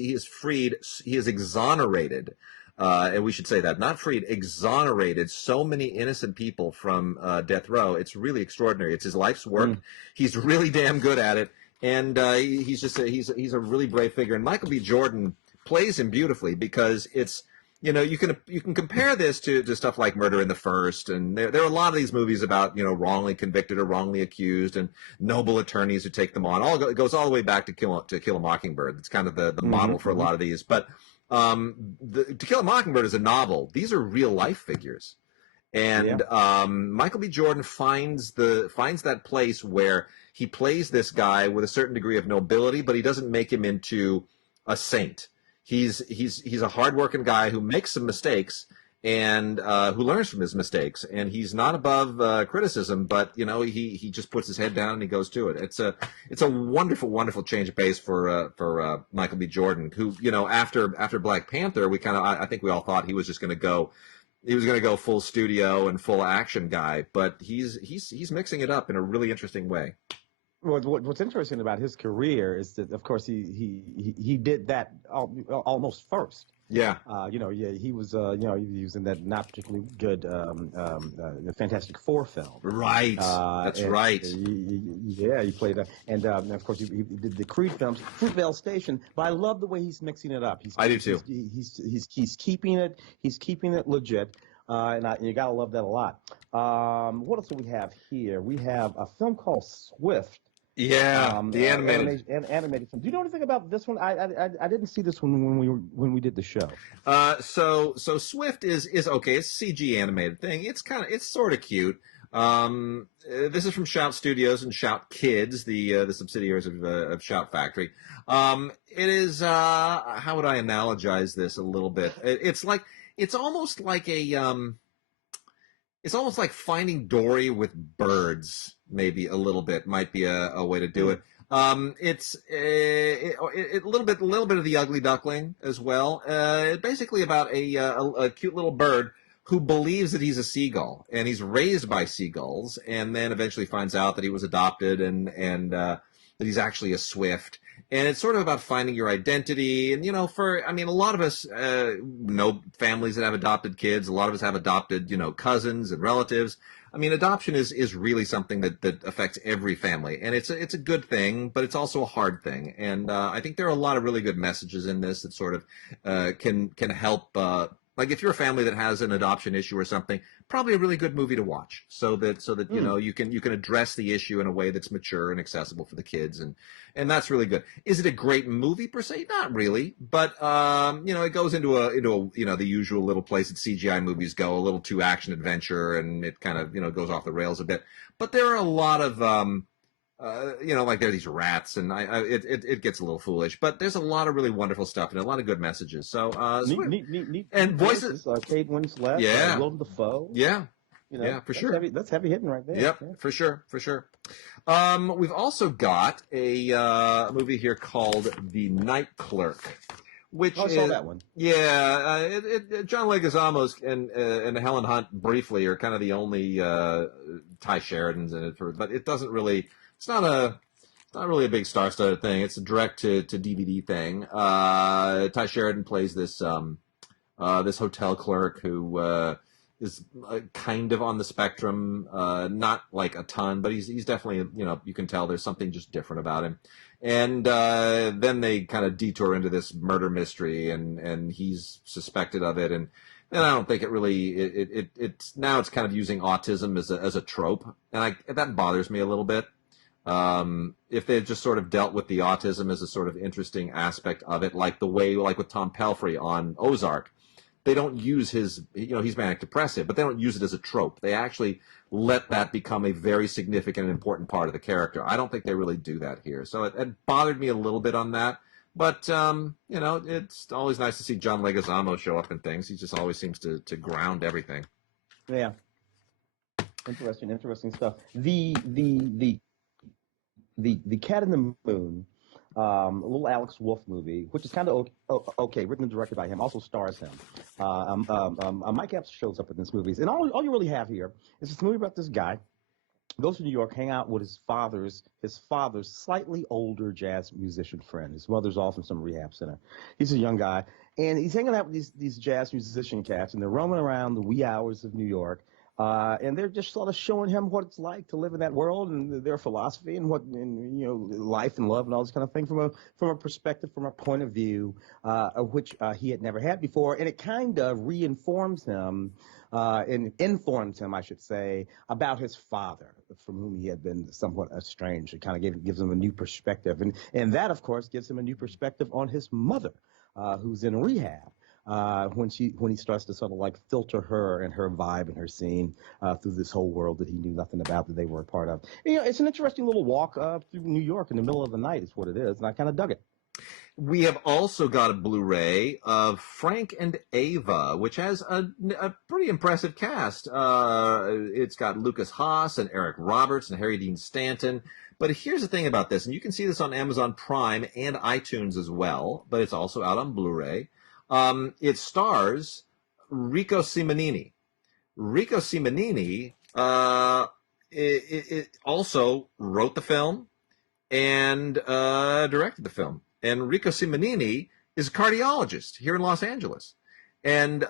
exonerated. And we should say that, not freed, exonerated so many innocent people from death row. It's really extraordinary. It's his life's work. He's really damn good at it, and he's a really brave figure. And Michael B. Jordan plays him beautifully because it's you can compare this to stuff like Murder in the First, and there are a lot of these movies about wrongly convicted or wrongly accused and noble attorneys who take them on. It goes all the way back to Kill a Mockingbird. It's kind of the model for a lot of these, but. To Kill a Mockingbird is a novel. These are real life figures, and Michael B. Jordan finds that place where he plays this guy with a certain degree of nobility, but he doesn't make him into a saint. He's a hardworking guy who makes some mistakes and who learns from his mistakes, and he's not above criticism, but he just puts his head down and he goes to it. It's a wonderful, wonderful change of pace for Michael B. Jordan, who after Black Panther, I think we all thought he was just going to go. He was going to go full studio and full action guy, but he's mixing it up in a really interesting way. Well, what's interesting about his career is that, of course, he did that almost first. Yeah. He was, he was in that not particularly good the Fantastic Four film. Right. That's right. He played that, and of course he did the Creed films, Fruitvale Station. But I love the way he's mixing it up. I do too. He's keeping it legit. And you gotta love that a lot. What else do we have here? We have a film called Swift. Yeah, the animated film. Do you know anything about this one? I didn't see this one when we did the show. So Swift is okay. It's a CG animated thing. It's sort of cute. This is from Shout Studios and Shout Kids, the subsidiaries of Shout Factory. It is how would I analogize this a little bit? It's almost like it's almost like Finding Dory with birds, maybe a little bit might be a way to do it. It's a little bit of The Ugly Duckling as well. Basically about a cute little bird who believes that he's a seagull, and he's raised by seagulls, and then eventually finds out that he was adopted and that he's actually a swift. And it's sort of about finding your identity. And, a lot of us know families that have adopted kids. A lot of us have adopted, cousins and relatives. I mean, adoption is really something that affects every family. And it's a good thing, but it's also a hard thing. And I think there are a lot of really good messages in this that sort of can help. Like if you're a family that has an adoption issue or something, probably a really good movie to watch so that you can address the issue in a way that's mature and accessible for the kids, and that's really good. Is it a great movie per se? Not really, but it goes into a the usual little place that CGI movies go, a little too action adventure, and it kind of goes off the rails a bit. But there are a lot of like there are these rats, and it gets a little foolish, but there's a lot of really wonderful stuff and a lot of good messages. So neat and voices, Kate Winslet, yeah, Willem Dafoe, yeah, yeah, for sure. That's heavy hitting right there. Yep, yeah. for sure. We've also got a movie here called The Night Clerk. Which I saw that one. Yeah, John Leguizamo's and Helen Hunt briefly are kind of the only Ty Sheridans in it, but it doesn't really. It's not really a big star-studded thing. It's a direct-to-DVD thing. Ty Sheridan plays this hotel clerk who is kind of on the spectrum, not like a ton, but he's definitely, you can tell there's something just different about him. And then they kind of detour into this murder mystery, and he's suspected of it, and I don't think it really it's now it's kind of using autism as a trope, and that bothers me a little bit. If they had just sort of dealt with the autism as a sort of interesting aspect of it, like with Tom Pelphrey on Ozark, they don't use his, he's manic depressive, but they don't use it as a trope. They actually let that become a very significant and important part of the character. I don't think they really do that here. So it bothered me a little bit on that. But, it's always nice to see John Leguizamo show up in things. He just always seems to ground everything. Yeah. Interesting stuff. The Cat in the Moon, a little Alex Wolff movie, which is kind of okay, written and directed by him, also stars him. Mike Epps shows up in this movie, and all you really have here is this movie about this guy goes to New York, hang out with his father's slightly older jazz musician friend. His mother's off in some rehab center. He's a young guy, and he's hanging out with these jazz musician cats, and they're roaming around the wee hours of New York. And they're just sort of showing him what it's like to live in that world and their philosophy and life and love and all this kind of thing from a perspective, from a point of view, of which he had never had before. And it kind of reinforms him, and informs him, I should say, about his father, from whom he had been somewhat estranged. It kind of gives him a new perspective. And that, of course, gives him a new perspective on his mother, who's in rehab. When he starts to sort of like filter her and her vibe and her scene through this whole world that he knew nothing about, that they were a part of. It's an interesting little walk through New York in the middle of the night is what it is, and I kind of dug it. We have also got a Blu-ray of Frank and Ava, which has a pretty impressive cast. It's got Lucas Haas and Eric Roberts and Harry Dean Stanton. But here's the thing about this, and you can see this on Amazon Prime and iTunes as well, but it's also out on Blu-ray. It stars Rico Simonini. Rico Simonini it also wrote the film and directed the film. And Rico Simonini is a cardiologist here in Los Angeles. And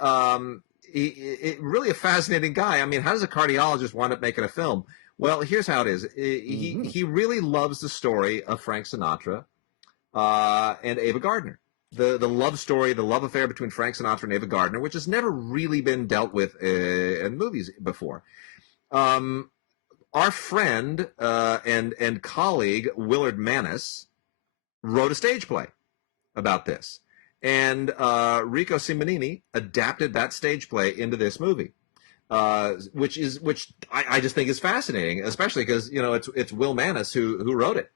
really a fascinating guy. I mean, how does a cardiologist wind up making a film? Well, here's how it is. He really loves the story of Frank Sinatra and Ava Gardner. The love story, the love affair between Frank Sinatra and Ava Gardner, which has never really been dealt with in movies before. Our friend and colleague Willard Manis wrote a stage play about this, and Rico Simonini adapted that stage play into this movie. which I just think is fascinating, especially because it's Will Mannis who wrote it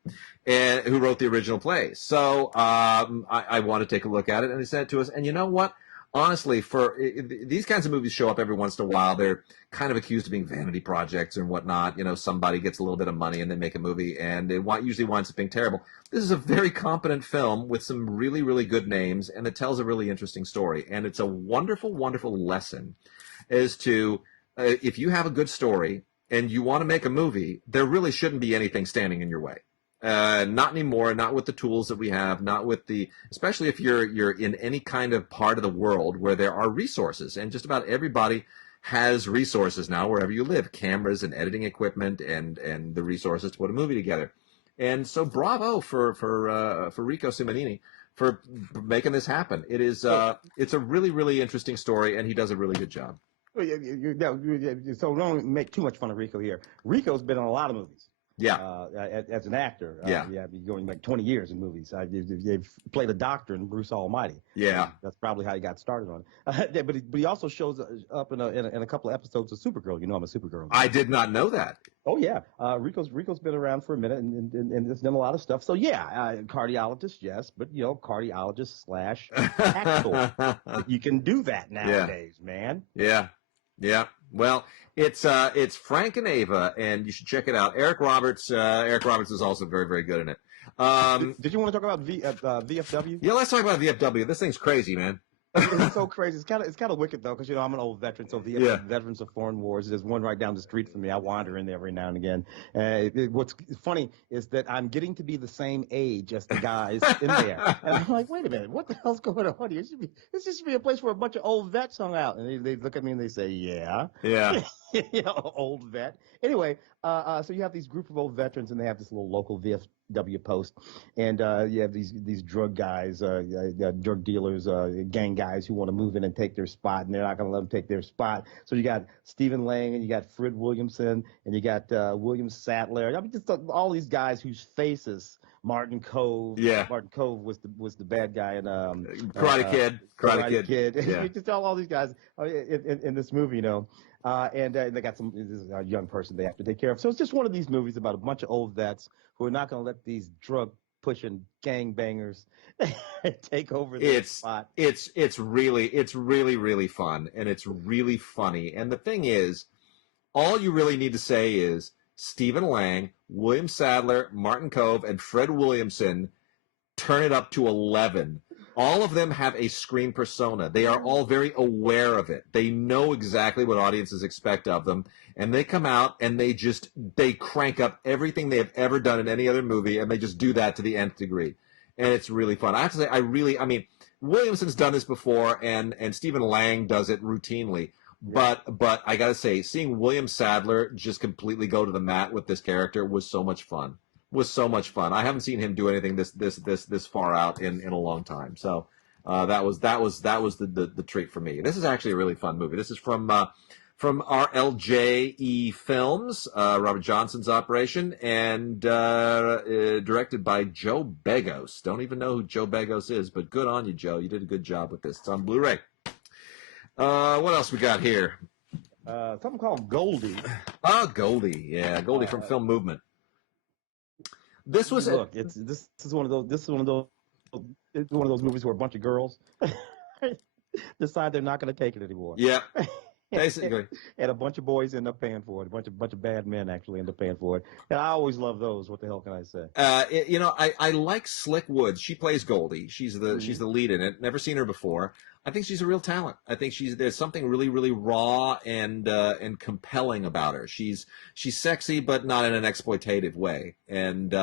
and who wrote the original play. So I want to take a look at it, and he said it to us. And you know what? Honestly, these kinds of movies show up every once in a while. They're kind of accused of being vanity projects and whatnot. Somebody gets a little bit of money and they make a movie, and it usually winds up being terrible. This is a very competent film with some really, really good names, and it tells a really interesting story. And it's a wonderful, wonderful lesson as to if you have a good story and you want to make a movie, there really shouldn't be anything standing in your way. Not anymore, not with the tools that we have, not with especially if you're in any kind of part of the world where there are resources, and just about everybody has resources now wherever you live, cameras and editing equipment and the resources to put a movie together. And so bravo for Rico Simonini for making this happen. It's a really, really interesting story, and he does a really good job. So don't make too much fun of Rico here. Rico's been in a lot of movies. Yeah. As an actor. Yeah. Going like 20 years in movies. They've played a doctor in Bruce Almighty. Yeah. That's probably how he got started on it. But he also shows up in a couple of episodes of Supergirl. I'm a Supergirl. I did not know that. Oh yeah. Rico's been around for a minute and has done a lot of stuff. So yeah, cardiologist, yes, but cardiologist / actor. You can do that nowadays, man. Yeah. Yeah. Well, it's Frank and Ava, and you should check it out. Eric Roberts is also very, very good in it. Did you want to talk about VFW? Yeah, let's talk about VFW. This thing's crazy, man. It's so crazy. It's kind of wicked though, because I'm an old veteran. So Veterans of Foreign Wars. There's one right down the street from me. I wander in there every now and again. What's funny is that I'm getting to be the same age as the guys in there, and I'm like, wait a minute, what the hell's going on here? This should be a place where a bunch of old vets hung out. And they look at me and they say, yeah. Old vet. Anyway, so you have these group of old veterans, and they have this little local VFW post, and you have these drug guys, drug dealers, gang guys who want to move in and take their spot, and they're not going to let them take their spot. So you got Stephen Lang, and you got Fred Williamson, and you got William Sattler. I mean, just all these guys whose faces. Martin Cove. Yeah. Martin Cove was the bad guy in Karate Kid. Karate Kid. Yeah. You just all these guys in this movie, and they got a young person they have to take care of. So it's just one of these movies about a bunch of old vets who are not going to let these drug pushing gangbangers take over their spot. It's really, really fun, and it's really funny. And the thing is, all you really need to say is Stephen Lang, William Sadler, Martin Cove, and Fred Williamson turn it up to 11. All of them have a screen persona. They are all very aware of it. They know exactly what audiences expect of them, and they come out and they crank up everything they have ever done in any other movie, and they just do that to the nth degree. And it's really fun. I have to say, Williamson's done this before, and Stephen Lang does it routinely. But I gotta say, seeing William Sadler just completely go to the mat with this character was so much fun. I haven't seen him do anything this far out in a long time. So that was the treat for me. This is actually a really fun movie. This is from RLJE Films, Robert Johnson's operation, and directed by Joe Begos. Don't even know who Joe Begos is, but good on you, Joe. You did a good job with this. It's on Blu-ray. What else we got here? Something called Goldie. Goldie. Yeah, Goldie from Film Movement. This was this is one of those movies where a bunch of girls decide they're not going to take it anymore. Yeah. Basically. And a bunch of boys end up paying for it. A bunch of bad men actually end up paying for it. And I always love those. What the hell can I say? I like Slick Woods. She plays Goldie. She's the lead in it. Never seen her before. I think she's a real talent. I think there's something really, really raw and compelling about her. She's sexy, but not in an exploitative way. And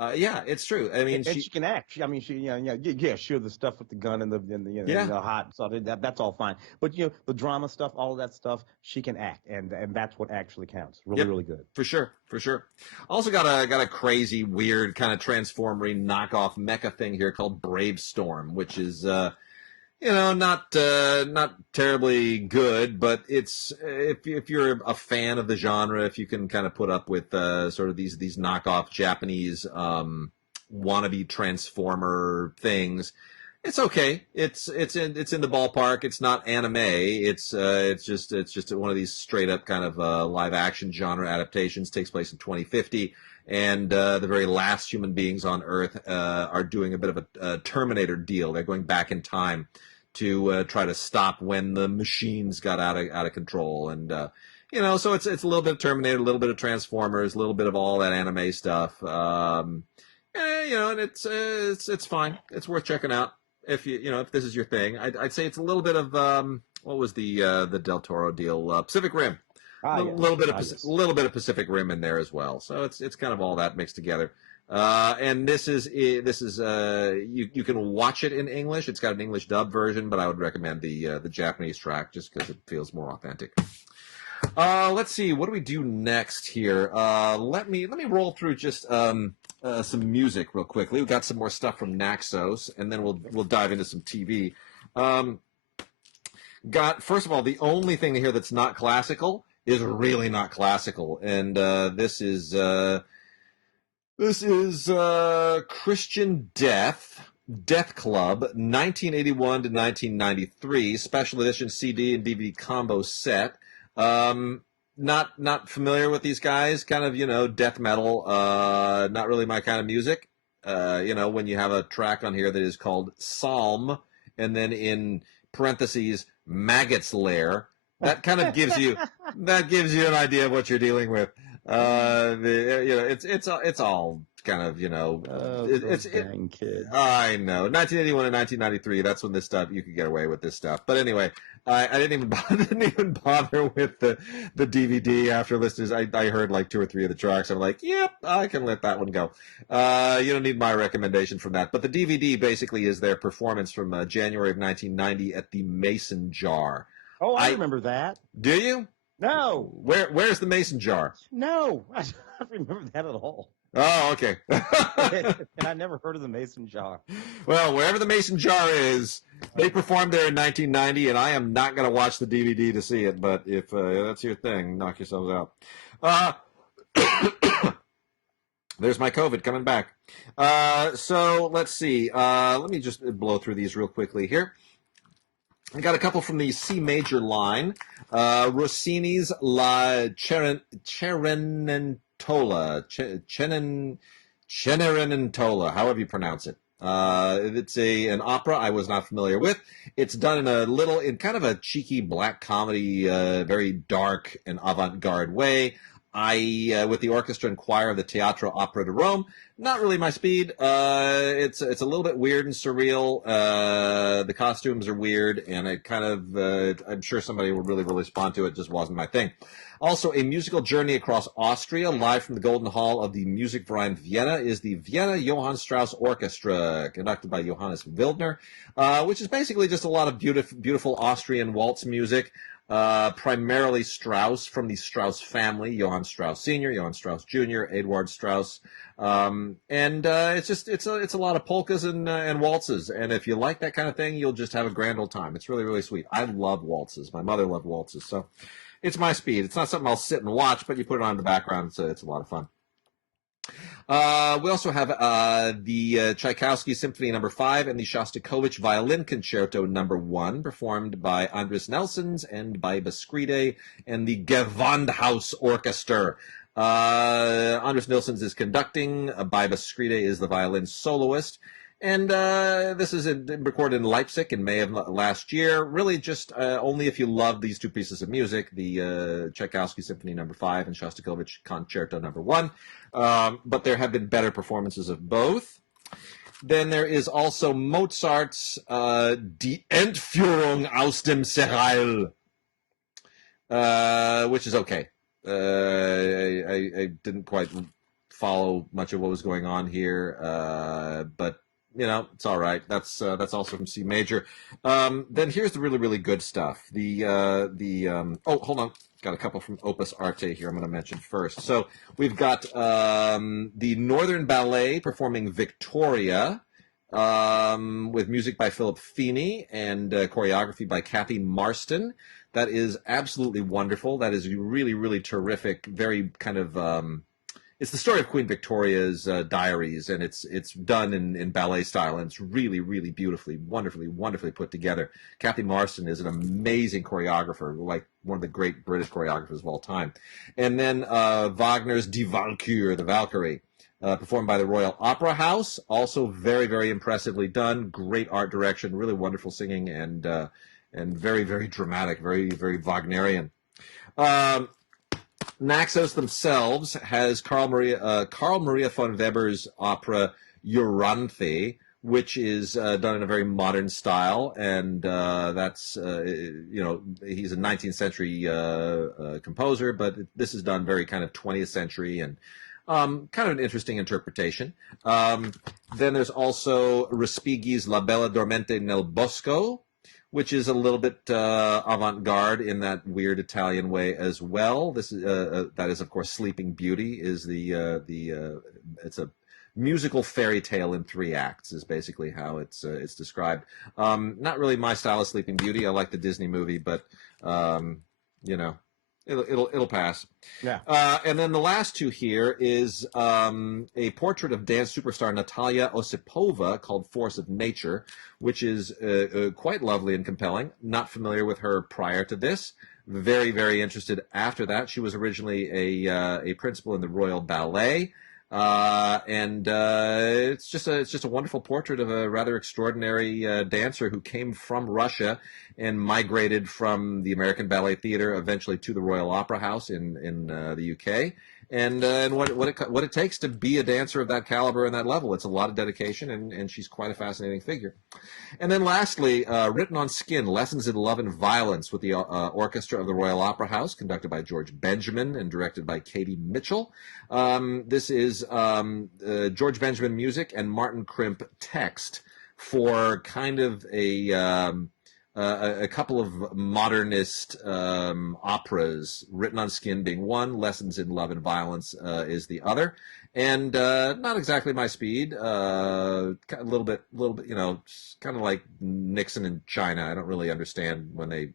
it's true. I mean, she can act. Sure, the stuff with the gun and the hot stuff, that's all fine. But the drama stuff, all of that stuff, she can act, and that's what actually counts. Really good. For sure. Also got a crazy, weird kind of transformery knockoff mecha thing here called Bravestorm, which is not terribly good, but it's if you're a fan of the genre, if you can kind of put up with sort of these knockoff Japanese wannabe transformer things, It's okay. It's in the ballpark. It's not anime. It's just one of these straight up kind of live action genre adaptations. Takes place in 2050, and the very last human beings on Earth are doing a bit of a Terminator deal. They're going back in time to try to stop when the machines got out of control, and so it's a little bit of Terminator, a little bit of Transformers, a little bit of all that anime stuff. And it's fine. It's worth checking out if this is your thing. I'd say it's a little bit of what was the Del Toro deal? Pacific Rim. A little bit of Pacific Rim in there as well. So it's kind of all that mixed together. And this is you can watch it in English. It's got an English dub version, but I would recommend the Japanese track just because it feels more authentic. Let's see, what do we do next here? Let me roll through just some music real quickly. We've got some more stuff from Naxos, and then we'll dive into some TV. First of all, the only thing here that's not classical is really not classical, and this is Christian Death Club, 1981 to 1993, special edition CD and DVD combo set. Not familiar with these guys, kind of, death metal, not really my kind of music. When you have a track on here that is called Psalm, and then in parentheses, Maggot's Lair, that kind of gives you an idea of what you're dealing with. It's all kind of, dang kids. I know. 1981 and 1993, that's when this stuff, you could get away with this stuff. But anyway, I didn't even bother with the DVD after listening. I heard like 2 or 3 of the tracks. I'm like, yep, I can let that one go. You don't need my recommendation from that. But the DVD basically is their performance from January of 1990 at the Mason Jar. Oh, I remember that. Do you? No. Where's the Mason Jar? No, I don't remember that at all. Oh, okay. And I never heard of the Mason Jar. Well, wherever the Mason Jar is, they performed there in 1990, and I am not going to watch the DVD to see it, but if that's your thing, knock yourselves out. There's my COVID coming back. So let's see. Let me just blow through these real quickly here. I got a couple from the C major line. Rossini's La Cenerentola, Cenerentola, however you pronounce it. It's an opera I was not familiar with. It's done in kind of a cheeky black comedy, very dark and avant-garde way. With the orchestra and choir of the Teatro Opera di Rome, not really my speed. It's a little bit weird and surreal. The costumes are weird, and it kind of, I'm sure somebody would really respond to it. Just wasn't my thing. Also, a musical journey across Austria, live from the Golden Hall of the Musikverein Vienna, is the Vienna Johann Strauss Orchestra, conducted by Johannes Wildner, which is basically just a lot of beautiful Austrian waltz music. Primarily Strauss from the Strauss family, Johann Strauss Sr., Johann Strauss Jr., Eduard Strauss, and it's a lot of polkas and waltzes, and if you like that kind of thing, you'll just have a grand old time. It's really, really sweet. I love waltzes. My mother loved waltzes, so it's my speed. It's not something I'll sit and watch, but you put it on in the background, it's a lot of fun. We also have the Tchaikovsky Symphony No. 5 and the Shostakovich Violin Concerto No. 1, performed by Andris Nelsons and by Baskride and the Gewandhaus Orchestra. Andris Nelsons is conducting, By Baskride is the violin soloist. And this is recorded in Leipzig in May of last year. Really just only if you love these 2 pieces of music, the Tchaikovsky Symphony No. 5 and Shostakovich Concerto No. 1. But there have been better performances of both. Then there is also Mozart's Die Entführung aus dem Serail, which is okay. I didn't quite follow much of what was going on here, but it's all right. That's also from C major. Then here's the really, really good stuff. Hold on. Got a couple from Opus Arte here I'm going to mention first. So we've got the Northern Ballet performing Victoria with music by Philip Feeney and choreography by Kathy Marston. That is absolutely wonderful. That is really, really terrific. Very kind of it's the story of Queen Victoria's diaries, and it's done in ballet style, and it's really, really beautifully, wonderfully put together. Kathy Marston is an amazing choreographer, like one of the great British choreographers of all time. And then Wagner's Die Walküre, the Valkyrie, performed by the Royal Opera House, also very, very impressively done. Great art direction, really wonderful singing, and very, very dramatic, very, very Wagnerian. Naxos themselves has Carl Maria von Weber's opera Euryanthe, which is done in a very modern style, and that's he's a 19th century composer, but this is done very kind of 20th century and kind of an interesting interpretation. Then there's also Respighi's La Bella Dormente nel Bosco, which is a little bit avant-garde in that weird Italian way as well. This is that is, of course, Sleeping Beauty. Is it's a musical fairy tale in 3 acts is basically how it's described. Not really my style of Sleeping Beauty. I like the Disney movie, but it'll pass. Yeah. And then the last 2 here is a portrait of dance superstar Natalia Osipova called Force of Nature, which is quite lovely and compelling. Not familiar with her prior to this. Very, very interested after that. She was originally a principal in the Royal Ballet. And it's just a wonderful portrait of a rather extraordinary dancer who came from Russia and migrated from the American Ballet Theatre eventually to the Royal Opera House in the UK. And what it takes to be a dancer of that caliber and that level. It's a lot of dedication, and she's quite a fascinating figure. And then lastly, Written on Skin, Lessons in Love and Violence with the Orchestra of the Royal Opera House, conducted by George Benjamin and directed by Katie Mitchell. This is George Benjamin music and Martin Crimp text for kind of a couple of modernist operas, Written on Skin being one, Lessons in Love and Violence is the other, and not exactly my speed. A little bit, kind of like Nixon and China. I don't really understand when they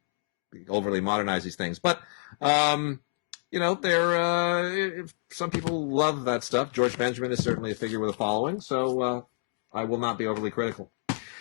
overly modernize these things, but they're some people love that stuff. George Benjamin is certainly a figure with a following, so I will not be overly critical.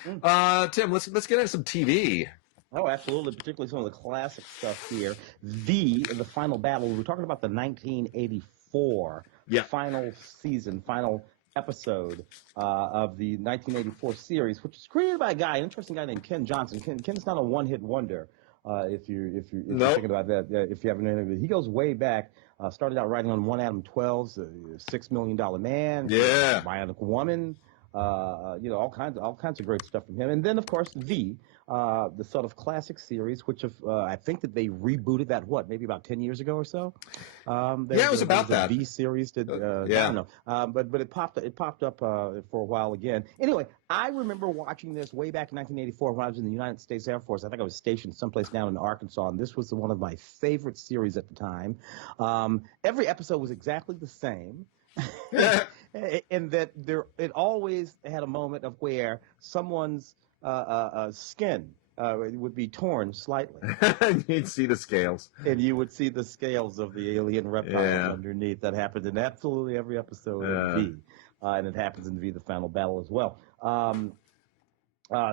Tim, let's get into some TV. Oh, absolutely, particularly some of the classic stuff here. The Final Battle. We're talking about the 1984 final season, final episode of the 1984 series, which was created by an interesting guy named Ken Johnson. Ken's not a one-hit wonder. If you're thinking about that, if you haven't interviewed, he goes way back. Started out writing on One Adam 12's $6 Million Man, Bionic Woman. All kinds of great stuff from him. And then, of course, the sort of classic series, which I think that they rebooted that, maybe about 10 years ago or so? It was about that. The series did, I don't know. But it popped up for a while again. Anyway, I remember watching this way back in 1984 when I was in the United States Air Force. I think I was stationed someplace down in Arkansas, and this was one of my favorite series at the time. Every episode was exactly the same. And that it always had a moment of where someone's skin would be torn slightly. You'd see the scales. And you would see the scales of the alien reptiles underneath. That happened in absolutely every episode of V. And it happens in V, the Final Battle as well.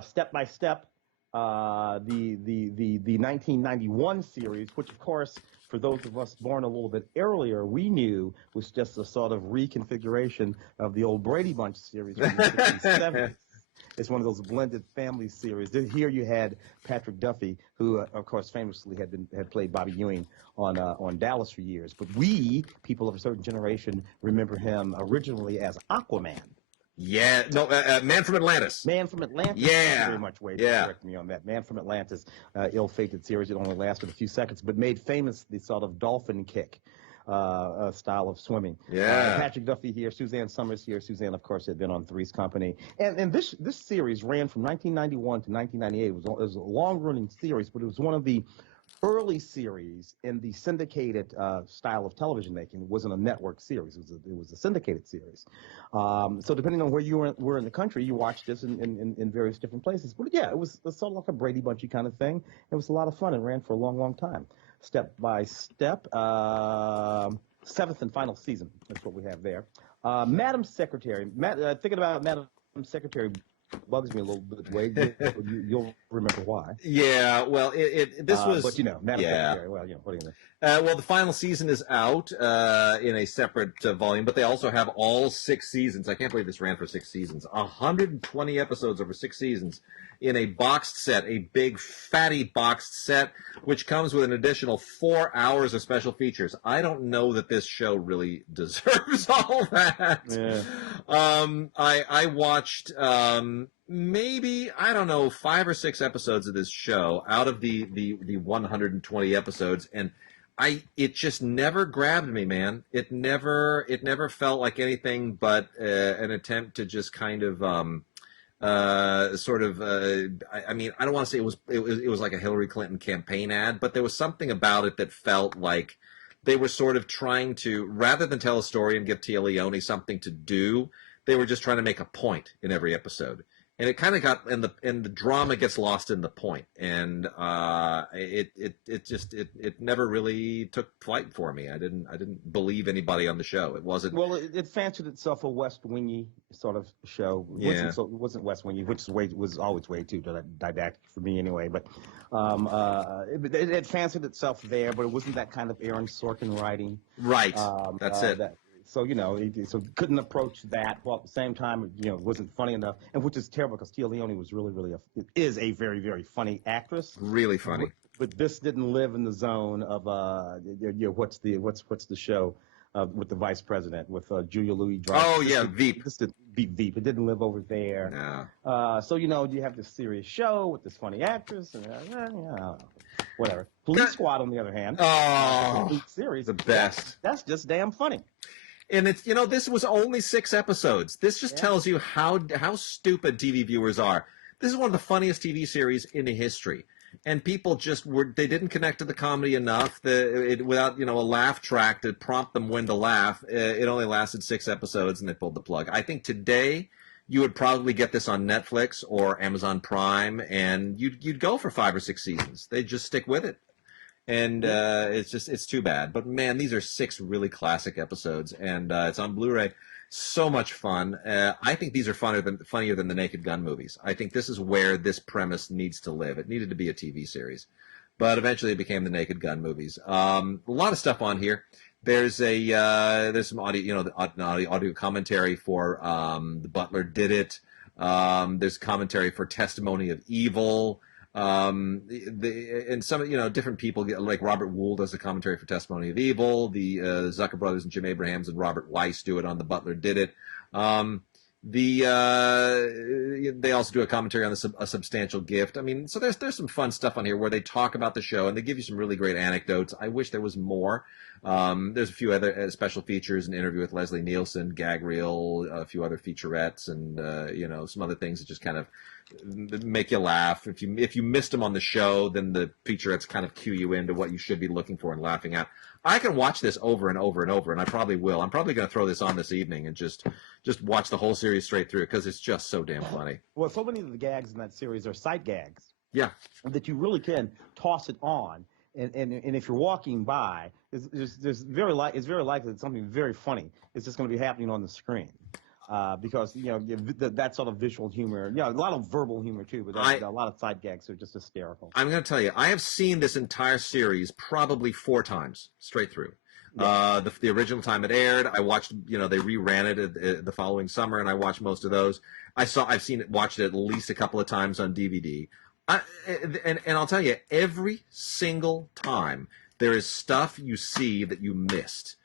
Step by Step, the 1991 series, which, of course, for those of us born a little bit earlier, we knew was just a sort of reconfiguration of the old Brady Bunch series from the 60s, 70s. It's one of those blended family series. Here you had Patrick Duffy, who, of course, famously had played Bobby Ewing on Dallas for years. But we, people of a certain generation, remember him originally as Aquaman. Yeah, no, Man from Atlantis. Man from Atlantis. Yeah. Thank you very much, Wade, for correcting me on that. Man from Atlantis, ill-fated series. It only lasted a few seconds, but made famous the sort of dolphin kick style of swimming. Yeah. Patrick Duffy here, Suzanne Summers here. Suzanne, of course, had been on Three's Company. And this series ran from 1991 to 1998. It was a long-running series, but it was one of the early series in the syndicated style of television making. It wasn't a network series. It was a syndicated series. So depending on where you were in the country, you watched this in various different places. But yeah, it was sort of like a Brady Bunchy kind of thing. It was a lot of fun and ran for a long, long time. Step by Step. 7th and final season. That's what we have there. Madam Secretary. Thinking about Madam Secretary bugs me a little bit, Wade. You'll remember why. Yeah, well, this was... But, Madam Secretary, well, what are you going to... well, the final season is out in a separate volume, but they also have all 6 seasons. I can't believe this ran for 6 seasons. 120 episodes over 6 seasons in a boxed set, a big, fatty boxed set, which comes with an additional 4 hours of special features. I don't know that this show really deserves all that. Yeah. I watched maybe, I don't know, 5 or 6 episodes of this show out of the 120 episodes, and it just never grabbed me, man. It never felt like anything but an attempt to just kind of I mean, I don't want to say it was like a Hillary Clinton campaign ad, but there was something about it that felt like they were sort of trying to, rather than tell a story and give Tia Leone something to do, they were just trying to make a point in every episode. And it kind of got, and the drama gets lost in the point, and it never really took flight for me. I didn't believe anybody on the show. It wasn't. Well, it fancied itself a West Wingy sort of show. It wasn't West Wingy, which was always way too didactic for me anyway. But it fancied itself there, but it wasn't that kind of Aaron Sorkin writing. Right. That's it. So, so couldn't approach that while at the same time, it wasn't funny enough, and which is terrible because Tia Leone was is a very, very funny actress. Really funny. But this didn't live in the zone of, what's the show with the vice president, with Julia Louis-Dreyfus. Oh, yeah, Veep. This didn't beat Veep. It didn't live over there. No. So, you have this serious show with this funny actress, and whatever. Police Squad, on the other hand. Oh, series. The best. That's just damn funny. And it's, this was only 6 episodes. This just tells you how stupid TV viewers are. This is one of the funniest TV series in history. And people just they didn't connect to the comedy enough without, a laugh track to prompt them when to laugh. It only lasted 6 episodes and they pulled the plug. I think today you would probably get this on Netflix or Amazon Prime, and you'd go for 5 or 6 seasons. They'd just stick with it. And it's too bad. But, man, these are 6 really classic episodes, and it's on Blu-ray. So much fun. I think these are funnier than the Naked Gun movies. I think this is where this premise needs to live. It needed to be a TV series. But eventually it became the Naked Gun movies. A lot of stuff on here. There's some audio, audio commentary for The Butler Did It. There's commentary for Testimony of Evil. And some, different people, like Robert Wool does a commentary for Testimony of Evil. The Zucker brothers and Jim Abrahams and Robert Weiss do it on The Butler Did It. They also do a commentary on A Substantial Gift. I mean, so there's some fun stuff on here where they talk about the show and they give you some really great anecdotes. I wish there was more. There's a few other special features, an interview with Leslie Nielsen, gag reel, a few other featurettes, and some other things that just kind of make you laugh. If you missed them on the show, then the featurettes kind of cue you into what you should be looking for and laughing at. I can watch this over and over and over, and I probably will. I'm probably going to throw this on this evening and just watch the whole series straight through because it's just so damn funny. Well, so many of the gags in that series are sight gags. Yeah. That you really can toss it on. And if you're walking by, it's very likely that something very funny is just going to be happening on the screen. Because that sort of visual humor, a lot of verbal humor too, but a lot of side gags are just hysterical. I'm going to tell you, I have seen this entire series probably 4 times straight through. Yeah. The original time it aired, I watched. They reran it the following summer, and I watched most of those. Watched it at least a couple of times on DVD. And I'll tell you, every single time there is stuff you see that you missed.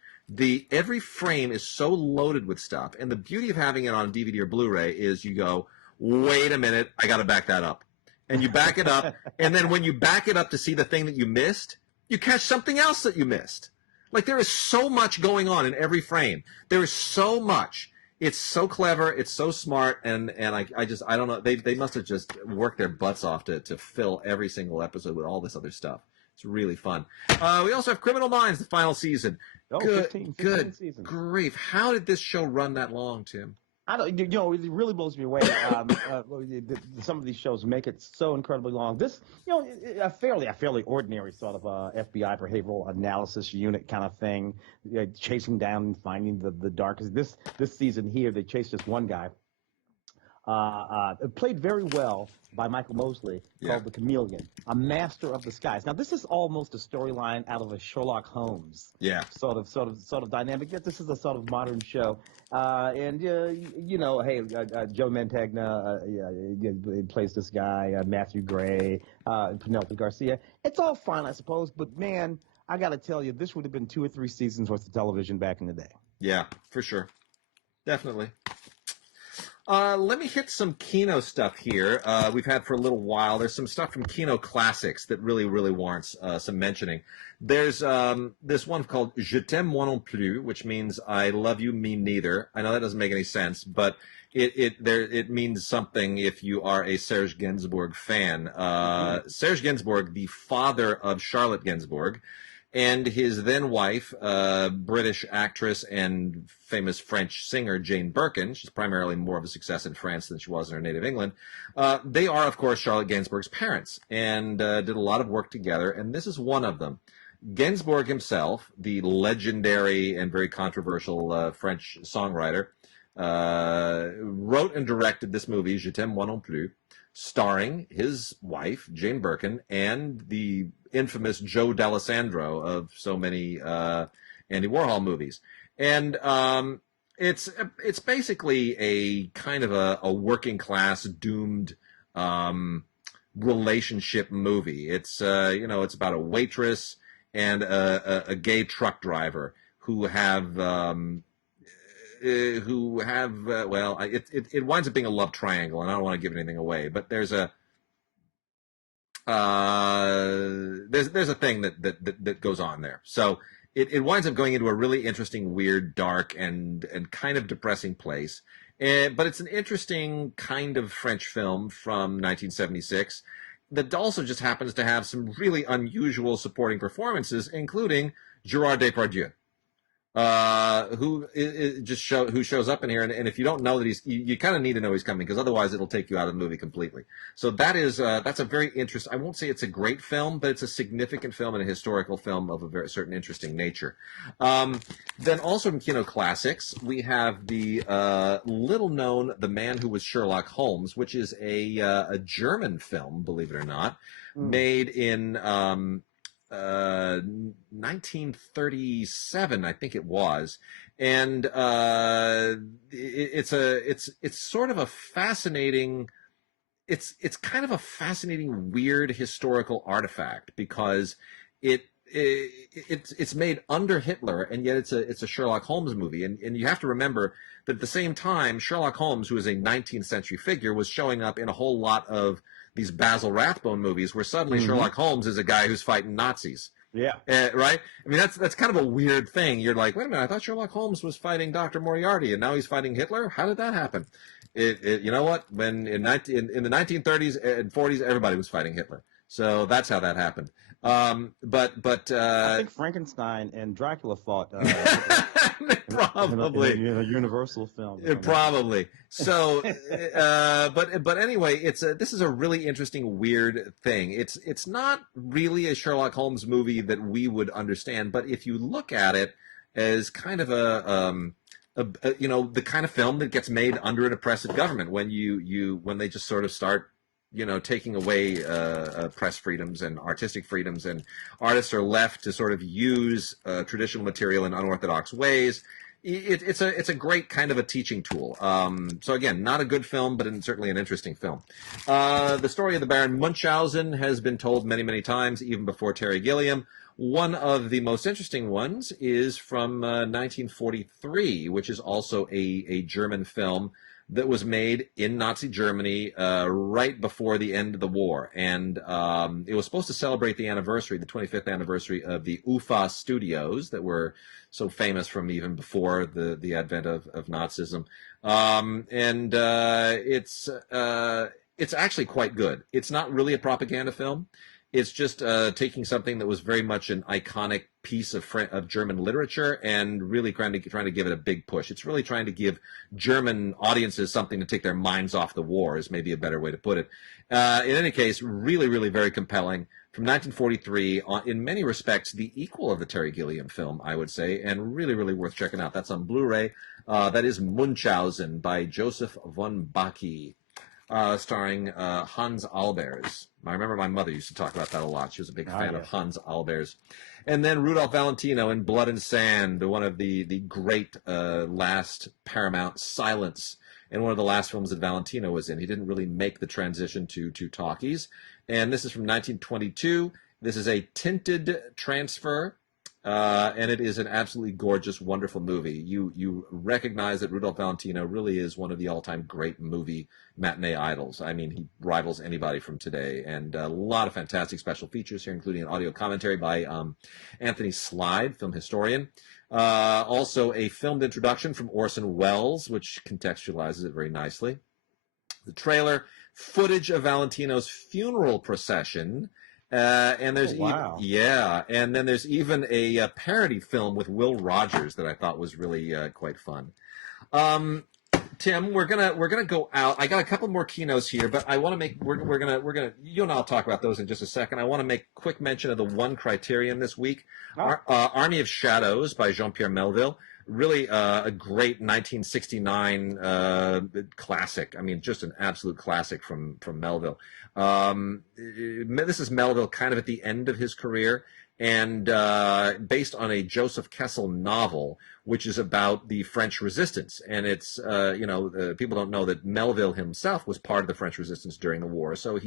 Every frame is so loaded with stuff, and the beauty of having it on DVD or Blu-ray is you go, wait a minute, I got to back that up, and you back it up, and then when you back it up to see the thing that you missed, you catch something else that you missed. Like there is so much going on in every frame. There is so much. It's so clever. It's so smart, and I don't know. They must have just worked their butts off to fill every single episode with all this other stuff. It's really fun. We also have Criminal Minds, the final season. Oh, good 15 season. grief. How did this show run that long, Tim? I don't, it really blows me away. Some of these shows make it so incredibly long. This, a fairly ordinary sort of FBI behavioral analysis unit kind of thing, chasing down and finding the darkest. This season here, they chased this one guy, played very well by Michael Mosley, Yeah. called the Chameleon, a master of the skies. Now, this is almost a storyline out of a Sherlock Holmes Yeah. sort of dynamic. Yet this is a sort of modern show, and hey, Joe Mantegna, he plays this guy, Matthew Gray, Penelope Garcia. It's all fine, I suppose, but man, I got to tell you, this would have been 2 or 3 seasons worth of television back in the day. Yeah, for sure. Definitely. Let me hit some Kino stuff here. We've had for a little while. There's some stuff from Kino Classics that really, really warrants some mentioning. There's this one called Je t'aime moi non plus, which means I love you, me neither. I know that doesn't make any sense, but it means something if you are a Serge Gainsbourg fan. Serge Gainsbourg, the father of Charlotte Gainsbourg, and his then wife, British actress and famous French singer Jane Birkin. She's primarily more of a success in France than she was in her native England. They are, of course, Charlotte Gainsbourg's parents, and did a lot of work together, and this is one of them. Gainsbourg himself, the legendary and very controversial French songwriter, wrote and directed this movie, Je t'aime moi non plus, starring his wife, Jane Birkin, and the infamous Joe D'Alessandro of so many Andy Warhol movies. And it's basically a kind of a working class doomed relationship movie. It's it's about a waitress and a gay truck driver who have it winds up being a love triangle, and I don't want to give anything away, but there's a thing that goes on there. So it winds up going into a really interesting, weird, dark, and kind of depressing place. But it's an interesting kind of French film from 1976 that also just happens to have some really unusual supporting performances, including Gerard Depardieu, who shows up in here, and if you don't know that you kind of need to know he's coming, because otherwise it'll take you out of the movie completely. So that's a very interesting. I won't say it's a great film, but it's a significant film and a historical film of a very certain interesting nature. Then also from Kino Classics, we have the little known The Man Who Was Sherlock Holmes, which is a German film, believe it or not, made in 1937, I think it was, and it's sort of a fascinating. It's kind of a fascinating, weird historical artifact because it's made under Hitler, and yet it's a Sherlock Holmes movie, and you have to remember that at the same time, Sherlock Holmes, who is a 19th century figure, was showing up in a whole lot of these Basil Rathbone movies, where suddenly Sherlock Holmes is a guy who's fighting Nazis. Yeah. Right? I mean, that's kind of a weird thing. You're like, wait a minute, I thought Sherlock Holmes was fighting Dr. Moriarty, and now he's fighting Hitler? How did that happen? You know what? When in the 1930s and 40s, everybody was fighting Hitler. So that's how that happened. But I think Frankenstein and Dracula fought. Probably in a Universal film. Probably. So, but anyway, this is a really interesting, weird thing. It's not really a Sherlock Holmes movie that we would understand, but if you look at it as kind of the kind of film that gets made under an oppressive government, when they just sort of start taking away press freedoms and artistic freedoms, and artists are left to sort of use traditional material in unorthodox ways. It's a great kind of a teaching tool. So again, not a good film, but certainly an interesting film. The story of the Baron Munchausen has been told many, many times, even before Terry Gilliam. One of the most interesting ones is from 1943, which is also a German film that was made in Nazi Germany right before the end of the war. And it was supposed to celebrate the 25th anniversary of the UFA studios that were so famous from even before the advent of Nazism. It's actually quite good. It's not really a propaganda film. It's just taking something that was very much an iconic piece of German literature and really trying to give it a big push. It's really trying to give German audiences something to take their minds off the war, is maybe a better way to put it. In any case, really, really very compelling. From 1943, in many respects, the equal of the Terry Gilliam film, I would say, and really, really worth checking out. That's on Blu-ray. That is Munchausen by Joseph von Bacchi, starring Hans Albers. I remember my mother used to talk about that a lot. She was a big fan of Hans Albers. And then Rudolph Valentino in Blood and Sand, one of the great last Paramount silence, and one of the last films that Valentino was in. He didn't really make the transition to talkies. And this is from 1922. This is a tinted transfer, and it is an absolutely gorgeous, wonderful movie. You recognize that Rudolph Valentino really is one of the all-time great movie matinee idols. I mean, he rivals anybody from today, and a lot of fantastic special features here, including an audio commentary by Anthony Slide, film historian. Also a filmed introduction from Orson Welles, which contextualizes it very nicely. The trailer, footage of Valentino's funeral procession, and there's and then there's even a parody film with Will Rogers that I thought was really quite fun. Tim, we're gonna go out. I got a couple more Kinos here, but I want to make we're gonna you and I'll talk about those in just a second. I want to make quick mention of the one Criterion this week, Army of Shadows by Jean-Pierre Melville. Really a great 1969 classic. I mean, just an absolute classic from Melville. This is Melville kind of at the end of his career, and based on a Joseph Kessel novel, which is about the French resistance. And it's, people don't know that Melville himself was part of the French resistance during the war. So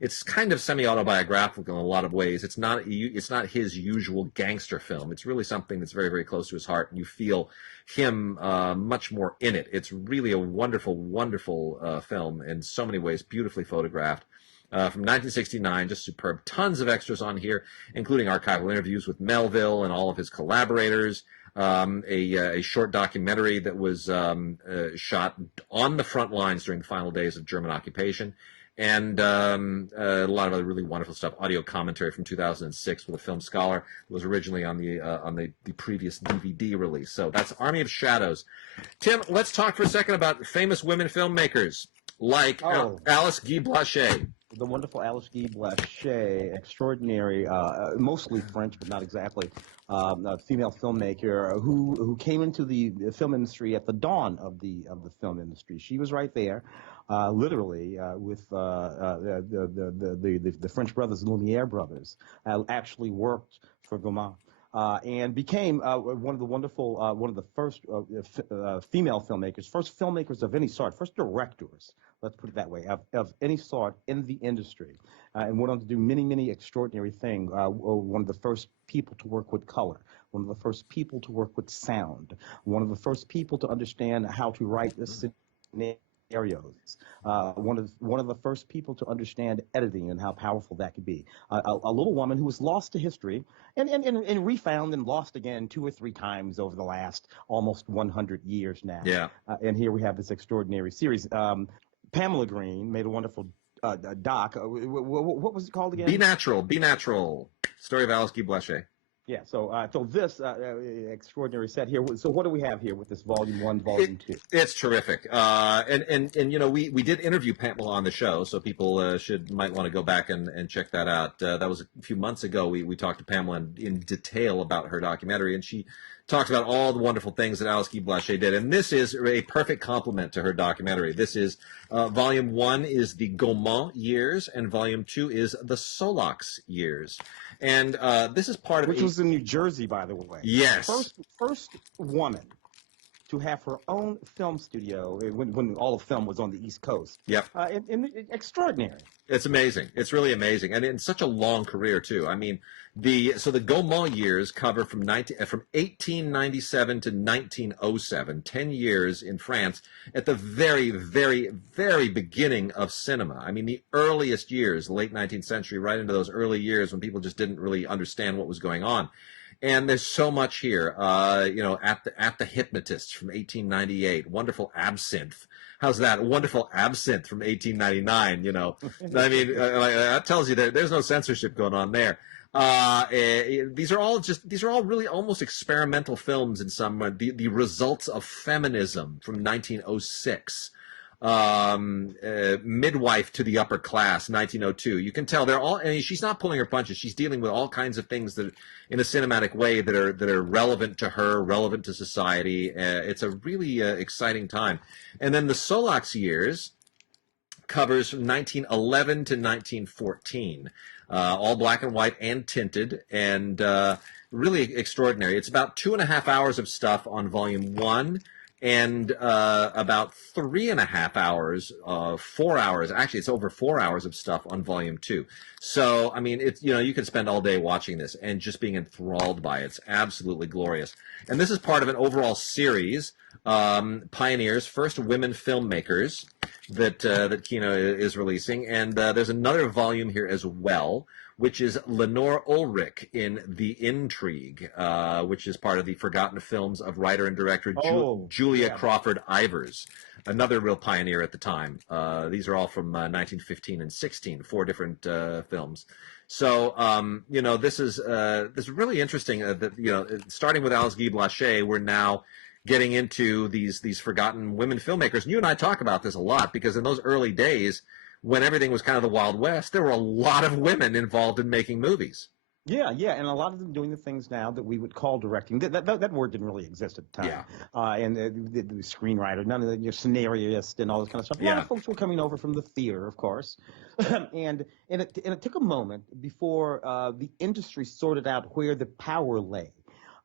it's kind of semi-autobiographical in a lot of ways. It's not his usual gangster film. It's really something that's very, very close to his heart, and you feel him much more in it. It's really a wonderful, wonderful film in so many ways, beautifully photographed. From 1969, just superb. Tons of extras on here, including archival interviews with Melville and all of his collaborators. A short documentary that was shot on the front lines during the final days of German occupation, and a lot of other really wonderful stuff. Audio commentary from 2006 with a film scholar. It was originally on the previous DVD release. So that's Army of Shadows. Tim, let's talk for a second about famous women filmmakers like Alice Guy Blache. The wonderful Alice Guy Blache, extraordinary, mostly French, but not exactly, a female filmmaker who came into the film industry at the dawn of the film industry. She was right there, literally, with the French brothers, Lumiere brothers, actually worked for Gaumont. And became one of the first female filmmakers, first filmmakers of any sort, first directors, let's put it that way, of any sort in the industry, and went on to do many, many extraordinary things. One of the first people to work with color, one of the first people to work with sound, one of the first people to understand how to write scenarios, one of the first people to understand editing and how powerful that could be. A little woman who was lost to history and refound and lost again 2 or 3 times over the last almost 100 years now. Yeah. And here we have this extraordinary series. Pamela Green made a wonderful doc. What was it called again? Be Natural. Story of Alice Guy Blache. Yeah, so this extraordinary set here. So what do we have here with this Volume 1, Volume 2? It's terrific. And we did interview Pamela on the show, so people might want to go back and check that out. That was a few months ago. We talked to Pamela in detail about her documentary, and she talks about all the wonderful things that Alice Guy Blache did. And this is a perfect complement to her documentary. This is Volume 1 is the Gaumont years, and Volume 2 is the Solax years. And this is part of which was in New Jersey, by the way. Yes. First woman to have her own film studio when all of film was on the East Coast. Yep. Extraordinary. It's amazing. It's really amazing, and in such a long career too. I mean, the Gaumont years cover from 1897 to 1907, 10 years in France, at the very, very, very beginning of cinema. I mean, the earliest years, late 19th century, right into those early years when people just didn't really understand what was going on. And there's so much here, at the Hypnotists from 1898, wonderful Absinthe, How's that? Wonderful Absinthe from 1899. I mean, that tells you there's no censorship going on there. These are all really almost experimental films in some way. The Results of Feminism from 1906. Midwife to the Upper Class, 1902. You can tell they're all. I mean, she's not pulling her punches. She's dealing with all kinds of things that, in a cinematic way, that are relevant to her, relevant to society. It's a really exciting time. And then the Solax years covers from 1911 to 1914, all black and white and tinted, and really extraordinary. It's about 2.5 hours of stuff on volume 1. And about 3.5 hours, 4 hours. Actually, it's over 4 hours of stuff on volume 2. So, I mean, it's you could spend all day watching this and just being enthralled by it. It's absolutely glorious. And this is part of an overall series, Pioneers, First Women Filmmakers, that Kino is releasing. And there's another volume here as well, which is Lenore Ulrich in The Intrigue, which is part of the Forgotten Films of writer and director Julia Crawford Ivers, another real pioneer at the time. These are all from 1915 and 16, 4 different films. So, this is really interesting that, starting with Alice Guy Blache, we're now getting into these forgotten women filmmakers. And you and I talk about this a lot because in those early days, when everything was kind of the Wild West, there were a lot of women involved in making movies. Yeah, and a lot of them doing the things now that we would call directing. That word didn't really exist at the time. Yeah. And the screenwriter, none of the scenarist and all this kind of stuff. A lot of folks were coming over from the theater, of course. and it took a moment before the industry sorted out where the power lay.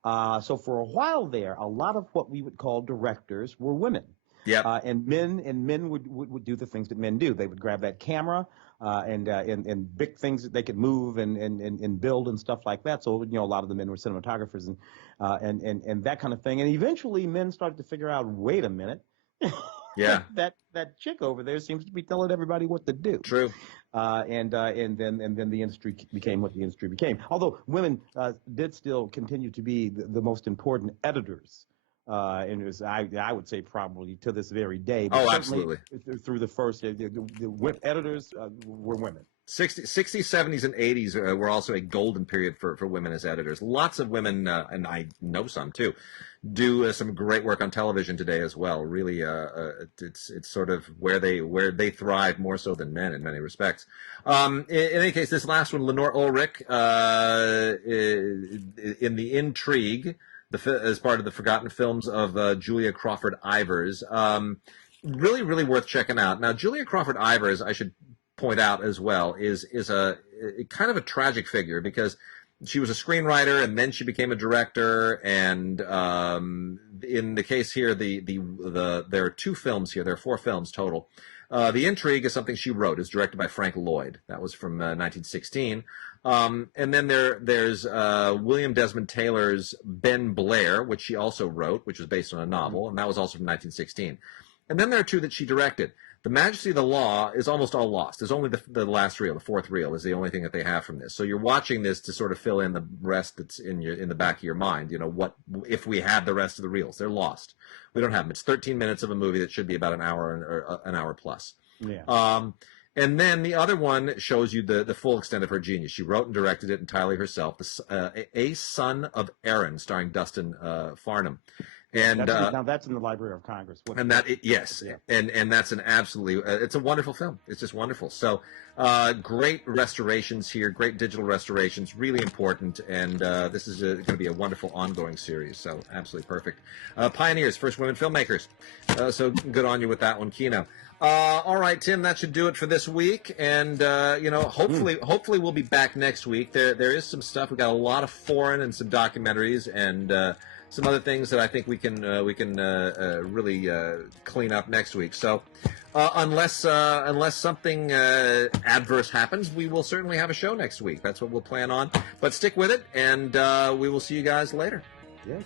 So for a while there, a lot of what we would call directors were women. Yeah. And men would do the things that men do. They would grab that camera and big things that they could move and build and stuff like that. So a lot of the men were cinematographers and that kind of thing. And eventually, men started to figure out, wait a minute, yeah, that chick over there seems to be telling everybody what to do. True. And then the industry became what the industry became. Although women did still continue to be the most important editors. And it was, I would say probably to this very day. But absolutely. Through the first, the editors were women. 60s, 70s, and 80s were also a golden period for women as editors. Lots of women, and I know some too, do some great work on television today as well. Really, it's sort of where they thrive more so than men in many respects. In any case, this last one, Lenore Ulrich, in The Intrigue, as part of the Forgotten Films of Julia Crawford Ivers. Really, really worth checking out. Now, Julia Crawford Ivers, I should point out as well, is a kind of a tragic figure because she was a screenwriter and then she became a director. And in the case here, there are 2 films here. There are 4 films total. The Intrigue is something she wrote. It's directed by Frank Lloyd. That was from 1916. And then there's William Desmond Taylor's Ben Blair, which she also wrote, which was based on a novel, and that was also from 1916. And then there are 2 that she directed. The Majesty of the Law is almost all lost. There's only the last reel, the 4th reel, is the only thing that they have from this. So you're watching this to sort of fill in the rest that's in the back of your mind. What if we had the rest of the reels? They're lost. We don't have them. It's 13 minutes of a movie that should be about an hour or an hour plus. Yeah. And then the other one shows you the full extent of her genius. She wrote and directed it entirely herself. A Son of Erin, starring Dustin Farnham. And now that's in the Library of Congress. Yes, yeah. and that's an absolutely it's a wonderful film. It's just wonderful. So great restorations here, great digital restorations, really important. And this is going to be a wonderful ongoing series. So absolutely perfect. Pioneers, First Women Filmmakers. So good on you with that one, Kino. All right, Tim, that should do it for this week. And hopefully we'll be back next week. There is some stuff. We got a lot of foreign and some documentaries and some other things that I think we can really clean up next week. So unless something adverse happens, we will certainly have a show next week. That's what we'll plan on. But stick with it, and we will see you guys later. Yes.